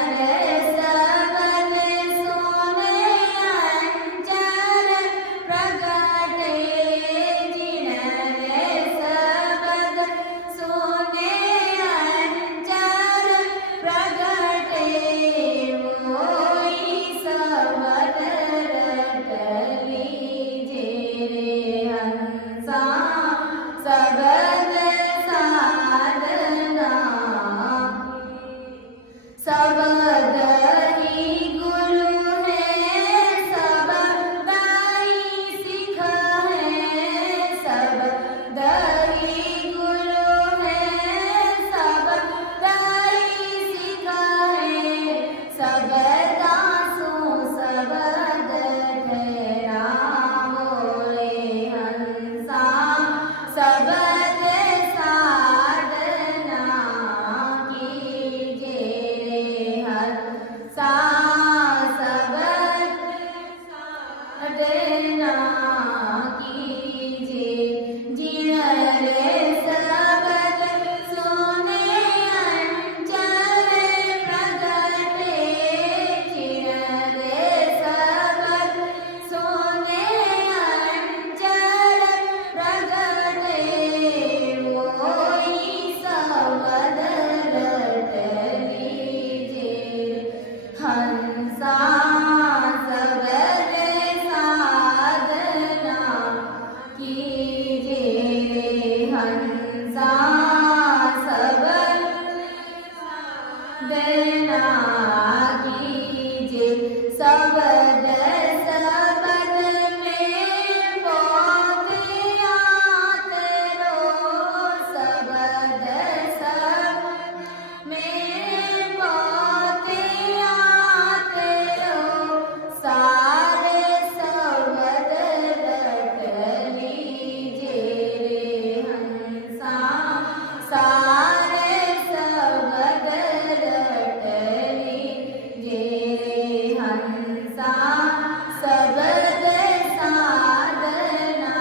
रे सबद सुने अंचर प्रगटे, जिन रे सबद सुने अंचर प्रगटे, वोई सबद रट लीजे रे, हंसा सबद साधना। सबद ही गुरु है, सबद ही सिख है, सबद ही गुरु है, सबद ही सिख है, सबदा सो सबद ठहरावो रे, हंसा सबद साधना कीजे कीजे सबद सबद में बोतिया तेरो सबद सबद में बोतिया तेरो सारे सबद रट लीजे रे हंसा सारे सबद रट लीजे रे हंसा सबद साधना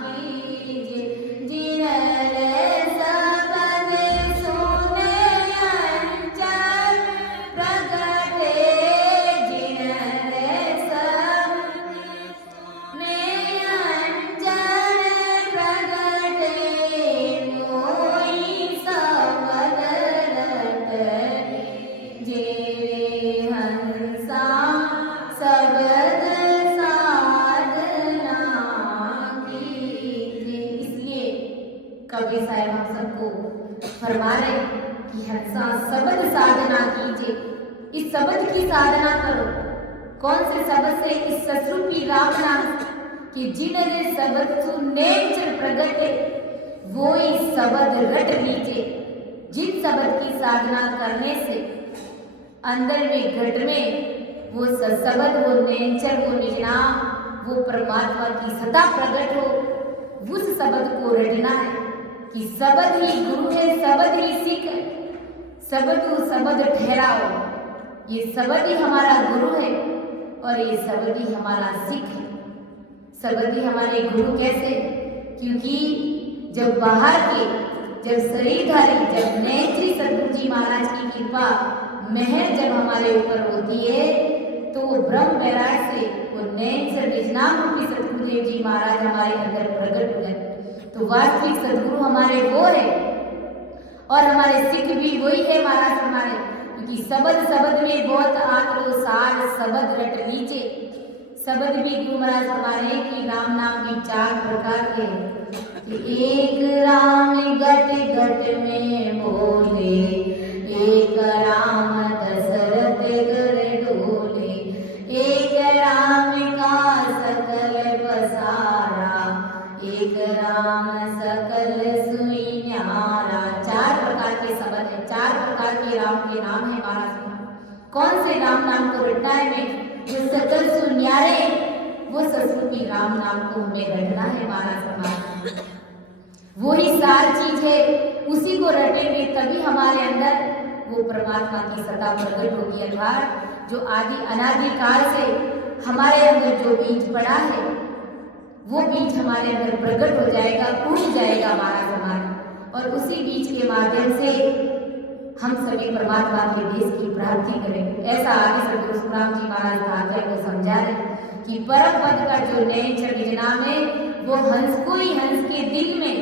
कीजे जिनले सबद सुने अंचल प्रगटे जिनले सब में अंचल प्रगटे मोई सबद रट जे हंसा सबद साधना कीजे। इसलिए कवि साहब हम सबको फरमा रहे कि हंसा सबद साधना कीजिए, इस शब्द की साधना करो। कौन से शब्द से? इस ससुरूपी राम नाम कि जिनने शब्द सुने चल प्रगटे वो ही शब्द रट लीजिए। जिन शब्द की साधना करने से अंदर में घट में वो शब्द, वो नेचर, वो निजनाम, वो परमात्मा की सत्ता प्रकट हो, उस शब्द को रटना है कि शब्द ही गुरु है, शब्द ही सिख है। शब्द शब्द ठहराओ, ये शब्द ही हमारा गुरु है और ये शब्द ही हमारा सिख है। शब्द ही हमारे गुरु कैसे? क्योंकि जब बाहर के, जब शरीरधारी, जब नेत्री सदगुरु जी महाराज की कृपा मेहर जब हमारे ऊपर होती है तो वो ब्रह्म बैराग से वो नेत्र निजनाम रूपी सदगुरुदेव जी महाराज हमारे अंदर प्रकट हो जाते। तो वास्तविक सदगुरु हमारे वो है और हमारे सिख भी वही है महाराज हमारे, क्योंकि शब्द शब्द में बहुत आत्रो सार शब्द रट लीजिए। शब्द भी गुरु महाराज हमारे कि राम नाम भी 4 प्रकार के हैं। एक राम गट गट में बोले, एक राम दशरथ घर डोले, एक राम का सकल पसारा, एक राम सकल सुई न्यारा। 4 प्रकार के शब्द है, 4 प्रकार के राम के नाम है महाराज। कौन से राम नाम को रटना है? में जो सकल सुन्यारे, वो ससुरूपी राम नाम को हमें रटना है महाराज हमारा। वही सार चीज है, उसी को रटेंगे तभी हमारे अंदर वो परमात्मा की सत्ता प्रकट होगी। अर्थात जो आदि अनादि काल से हमारे अंदर जो बीज पड़ा है वो बीज हमारे अंदर प्रकट हो जाएगा, उड़ जाएगा महाराज हमारा, और उसी बीज के माध्यम से हम सभी परमात्मा के देश की प्राप्ति करेंगे। ऐसा आदि सदगुरु सुखराम जी महाराज धात्रे को समझा रहे कि परम पद का जो नेचर निजनाम है वो हंस को ही हंस के दिल में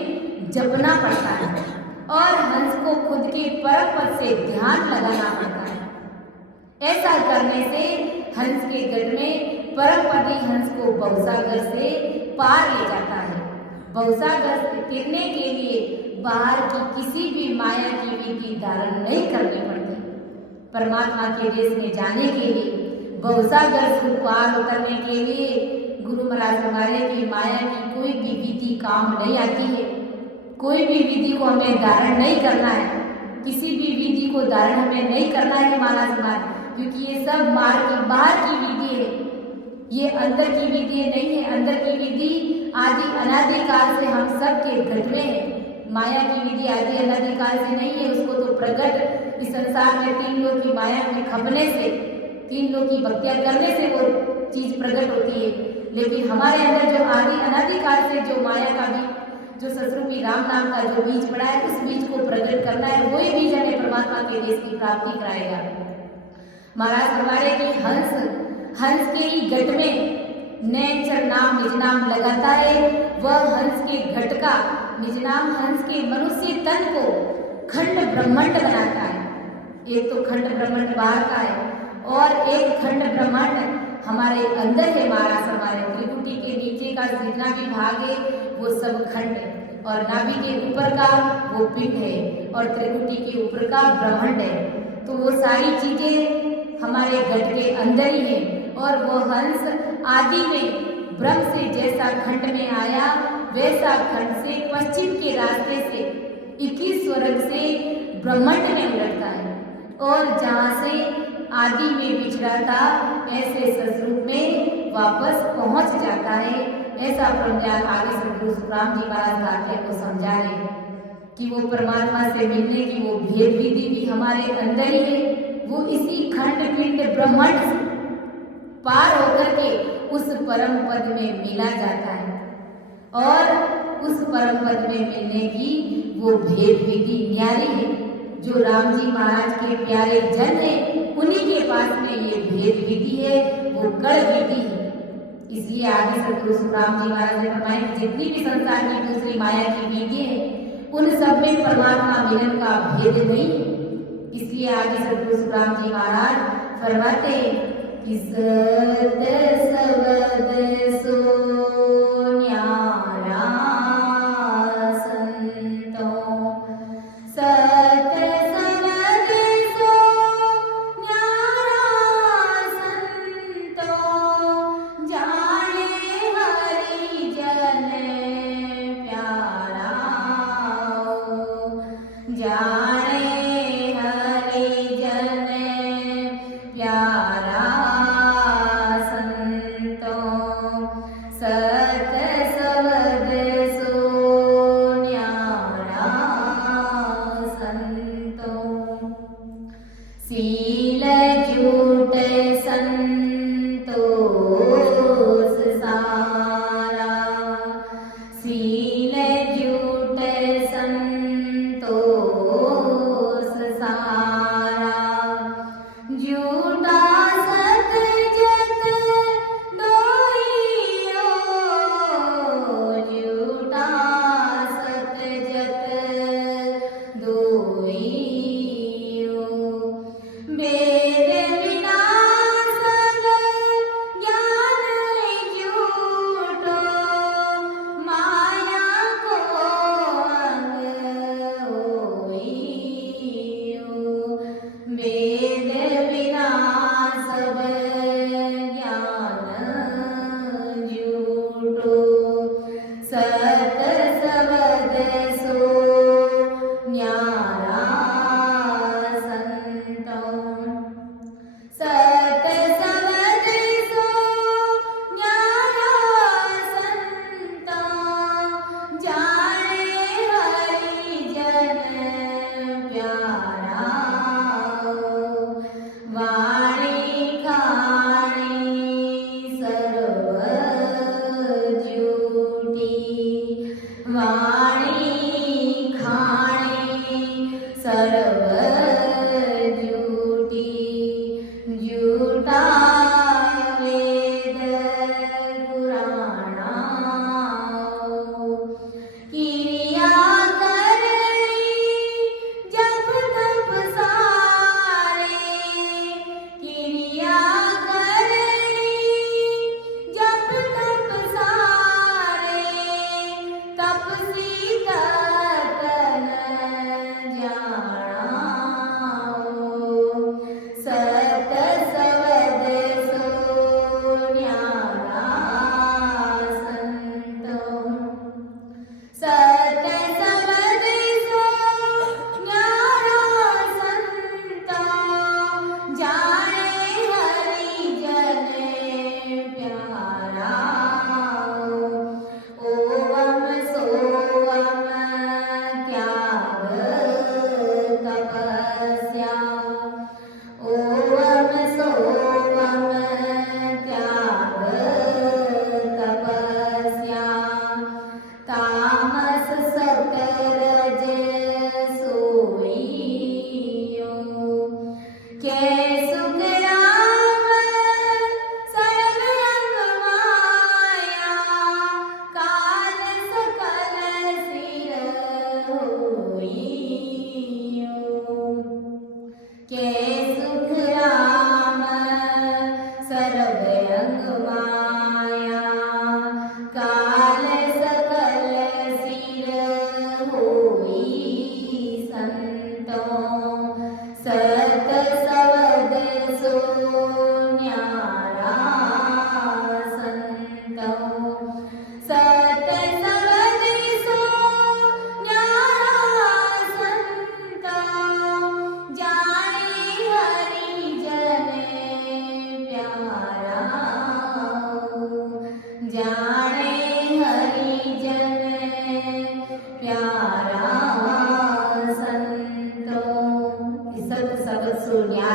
जपना पड़ता है और हंस को खुद के परम पद से ध्यान लगाना पड़ता है। ऐसा करने से हंस के गढ़ में परम पद ही हंस को बहुसागर से पार ले जाता है। बहुसागर गिरने के लिए बाहर की किसी भी माया की विधि धारण नहीं करनी पड़ती। परमात्मा के देश में जाने के लिए, बहुसागर से पार उतरने के लिए गुरु महाराज हमारे की माया की कोई भी विधि काम नहीं आती है। कोई भी विधि को हमें धारण नहीं करना है, किसी भी विधि को धारण हमें नहीं करना है महाराज हमारे, क्योंकि ये सब मार्ग की बाहर की विधि है, ये अंदर की विधि नहीं है। अंदर की विधि आदि अनादि काल से हम सब के घट में है। माया की विधि आदि अनादि काल से नहीं है, उसको तो प्रकट इस संसार में 3 लोग की माया में खपने से, 3 लोग की भक्तियां करने से वो चीज प्रकट होती है। लेकिन हमारे अंदर जो आदि अनादि काल से जो माया का भी जो ससुरूपी राम नाम का जो बीज पड़ा है, उस बीज को प्रकट करना है। वही बीज हमें परमात्मा के देश की प्राप्ति कराएगा। महाराज हमारे की हंस के ही घट में नेचर नाम निजनाम लगाता है। वह हंस के घट का निजनाम हंस के मनुष्य तन को खंड ब्रह्मांड बनाता है। एक तो खंड ब्रह्मांड बाहर का है और एक खंड ब्रह्मांड हमारे अंदर है। महाराज हमारे त्रिकुटी के नीचे का जितना भी भाग है वो सब खंड है, और नाभि के ऊपर का वो पिंड है, और त्रिकुटी के ऊपर का ब्रह्मांड है। तो वो सारी चीजें हमारे घट के अंदर ही है। और वो हंस आदि में ब्रह्म से जैसा खंड में आया वैसा खंड से पश्चिम के रास्ते से 21 स्वर्ग से ब्रह्मांड में उलटता है और जहाँ से आदि में बिछड़ा था ऐसे सस्वरूप में वापस पहुंच जाता है। ऐसा ब्रह्मज्ञान आगे सदगुरु सुखराम जी महाराज गाते को समझा रहे कि वो परमात्मा से मिलने की वो भेद विधि भी हमारे अंदर ही है। वो इसी खंड पिंड ब्रह्मांड से पार होकर के उस परम पद में मिला जाता है और उस परम पद में मिलने की वो भेद विधि न्यारी है। जो राम जी महाराज के प्यारे जन है उन्हीं के पास में ये भेद विधि है, वो कड़ विधि है। इसलिए आगे सदगुरु सुखराम जी महाराज ने फरमाया कि जितनी भी संसार की दूसरी माया की विधि है उन सब में परमात्मा मिलन का भेद नहीं है। इसलिए आगे सदगुरु सुखराम जी महाराज फरमाते कि सत सबद सो न्यारा संतो, सत सबद सो न्यारा संतो, जाने हरि जन प्यारा, जाने हरि जन प्यारा संतो, सत सबद सो न्यारा संतो, सील झूठ संतोष सारा, सील झूठ संतोष सारा, झूठा सत जत दोइयो, झूठा सत जत दोइयो, वेद बिना संग ज्ञान झूठो, माया को अंग होइयो, वेद बिना सब ज्ञान झूठो, सत सबद सो न्यारा संतो, सत सबद सो न्यारा संतो, जाने हरि जन प्यारा, वाणी खाणी सर्व झूठी, वाणी खाणी सर्व झूठी, झूठा वेद पुराणा, क्रिया करनी जप तप सारे, क्रिया करनी जप तप सारे, तपसी तन जाना, सत सबद सो न्यारा संतो, सत सबद सो न्यारा संतो, जाने हरि जन प्यारा, ओम सोम त्याग तपस्या, ओम सोम त्याग तपस्या, तामस सतरज सोइयो, के सुख राम सर्व अंग माया, काल सकल सिर होइयो, के सुख राम सर्व अंग माया, काल सकल सिर होई संतो, सत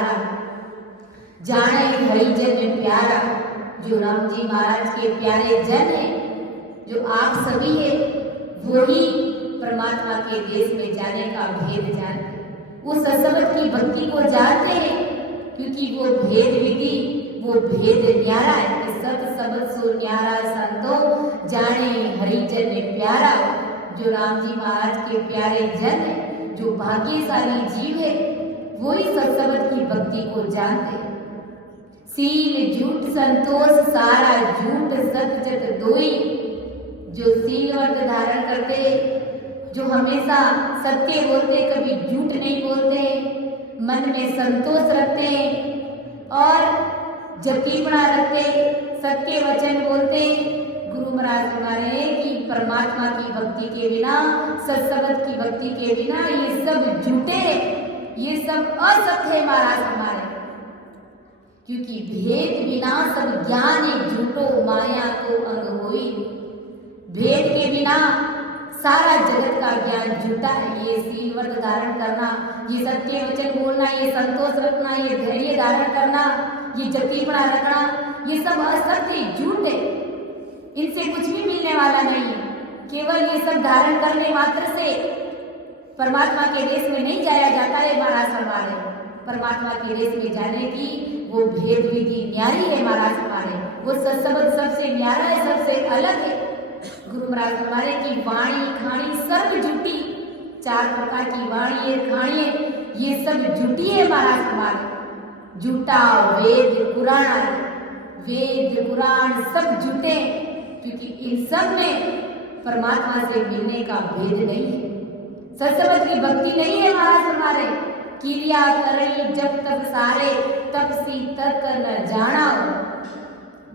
न्यारा, जाने हरिजन प्यारा। जो राम जी महाराज के प्यारे जन हैं, जो आप सभी हैं, वही परमात्मा के देश में जाने का भेद जानते हैं। वो सत्संग की भक्ति को जानते हैं, क्योंकि वो भेद विधि, वो भेद न्यारा है कि सत सबद सो न्यारा संतो जाने हरिजन प्यारा। जो राम जी महाराज के प्यारे जन है, जो भाग्यशाली जीव है, वही सत्संग की भक्ति को जानते हैं। सील झूठ संतोष सारा झूठ सत जत दोई। जो सील व्रत धारण करते, जो हमेशा सत्य बोलते, कभी झूठ नहीं बोलते, मन में संतोष रखते और जतीपना रखते, सत्य वचन बोलते। गुरु महाराज हमारे कि परमात्मा की भक्ति के बिना, सत्संग की भक्ति के बिना ये सब झूठे, ये सब असत्य है महाराज हमारे। क्योंकि भेद बिना सब ज्ञान झूठो माया को अंग होई। भेद के बिना सारा जगत का ज्ञान झूठा है। ये सील व्रत धारण करना, ये सत्य वचन बोलना, ये संतोष रखना, ये धैर्य धारण करना, ये जतीपना रखना, ये सब असत्य झूठ है। इनसे कुछ भी मिलने वाला नहीं है। केवल ये सब धारण करने मात्र से परमात्मा के देश में नहीं जाया जाता है महाराज हमारे। परमात्मा के देश में जाने की वो भेद विधि न्यारी है महाराज हमारे। वो सत्संग सबसे न्यारा है, सबसे अलग है। गुरु महाराज हमारे की वाणी खाणी सब झूठी, 4 प्रकार की वाणी है, खाणी है, ये सब झूठी है महाराज हमारे। झूठा वेद पुराण, वेद पुराण सब झूठे, क्योंकि इन सब में परमात्मा से मिलने का भेद नहीं है। सत्संग की भक्ति नहीं है महाराज हमारे। क्रिया करई जब तक सारे, तप सी तक न जाना।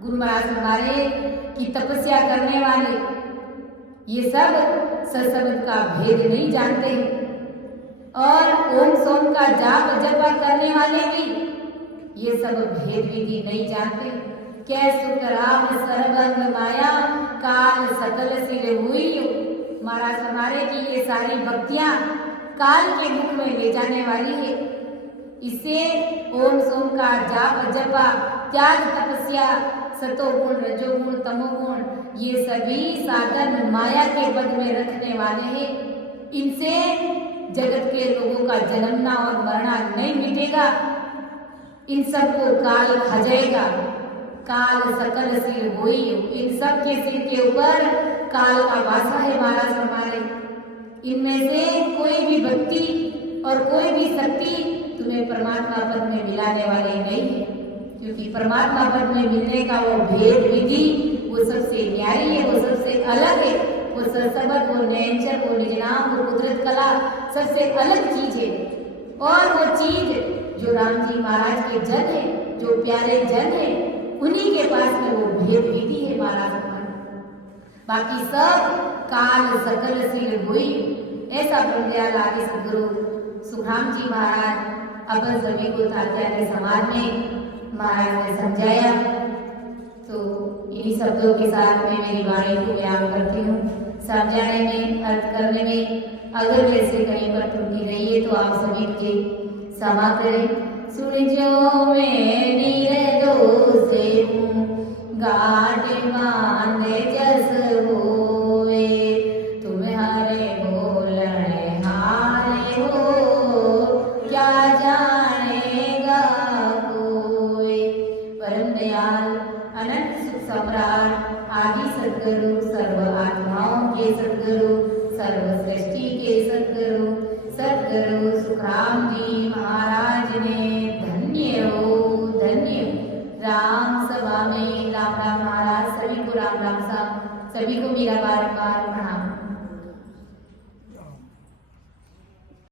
गुरु महाराज हमारे की तपस्या करने वाले ये सब सत्संग का भेद नहीं जानते हैं। और ओम सोम का जाप जप करने वाले भी ये सब भेद विधि नहीं जानते। कै सुख राम सर्वंग माया, काल सकल सिर हुई। महाराज हमारे की ये सारी भक्तियां काल के मुख में ले जाने वाली है। इसे ओम सोम का जाप जपा, त्याग तपस्या, सतोगुण रजोगुण तमोगुण, ये सभी साधन माया के पद में रखने वाले हैं। इनसे जगत के लोगों का जन्मना और मरना नहीं मिटेगा। इन सबको काल खा जाएगा। काल सकल सिर होई। इन सब के सिर के ऊपर काल का वासा है महाराज हमारे। इनमें से कोई भी भक्ति और कोई भी शक्ति तुम्हें परमात्मा पद में मिलाने वाले नहीं है। क्योंकि परमात्मा पद में मिलने का वो भेद विधि वो सबसे न्यारी है, वो सबसे अलग है। वो सत्संग, वो नयनचर, वो निजनाम, वो कुदरत कला सबसे अलग चीज है। और वो चीज जो राम जी महाराज के जन है, जो प्यारे जन है, उन्हीं के पास में वो भेद विधि है महाराज हमारे। बाकी सब काल सकल सिर हुई। ऐसा ब्रह्मदयाल आदि सदगुरु सुखराम जी महाराज अपन सभी को तात्या के समाज में महाराज ने समझाया। तो इन्हीं शब्दों के साथ में मेरी वाणी को बयान करती हूँ। समझाने में, अर्थ करने में अगर मेरे से कहीं पर त्रुटि रही है तो आप सभी मुझे क्षमा करें। सुन जो मेरी रे दोसे गाट बांधे जस होए, तुम्हारे बोलने हारे हो, क्या जानेगा कोई। परम दयाल अनंत सुख सम्राट आदि सद्गुरु, सर्व आत्माओं के सद्गुरु, सर्व सृष्टि के सद्गुरु, सद्गुरु सुखराम जी महाराज ने धन्य हो, धन्य। राम सभा में राम राम महाराज सभी को राम राम साहब, सभी को मेरा बार बार प्रणाम।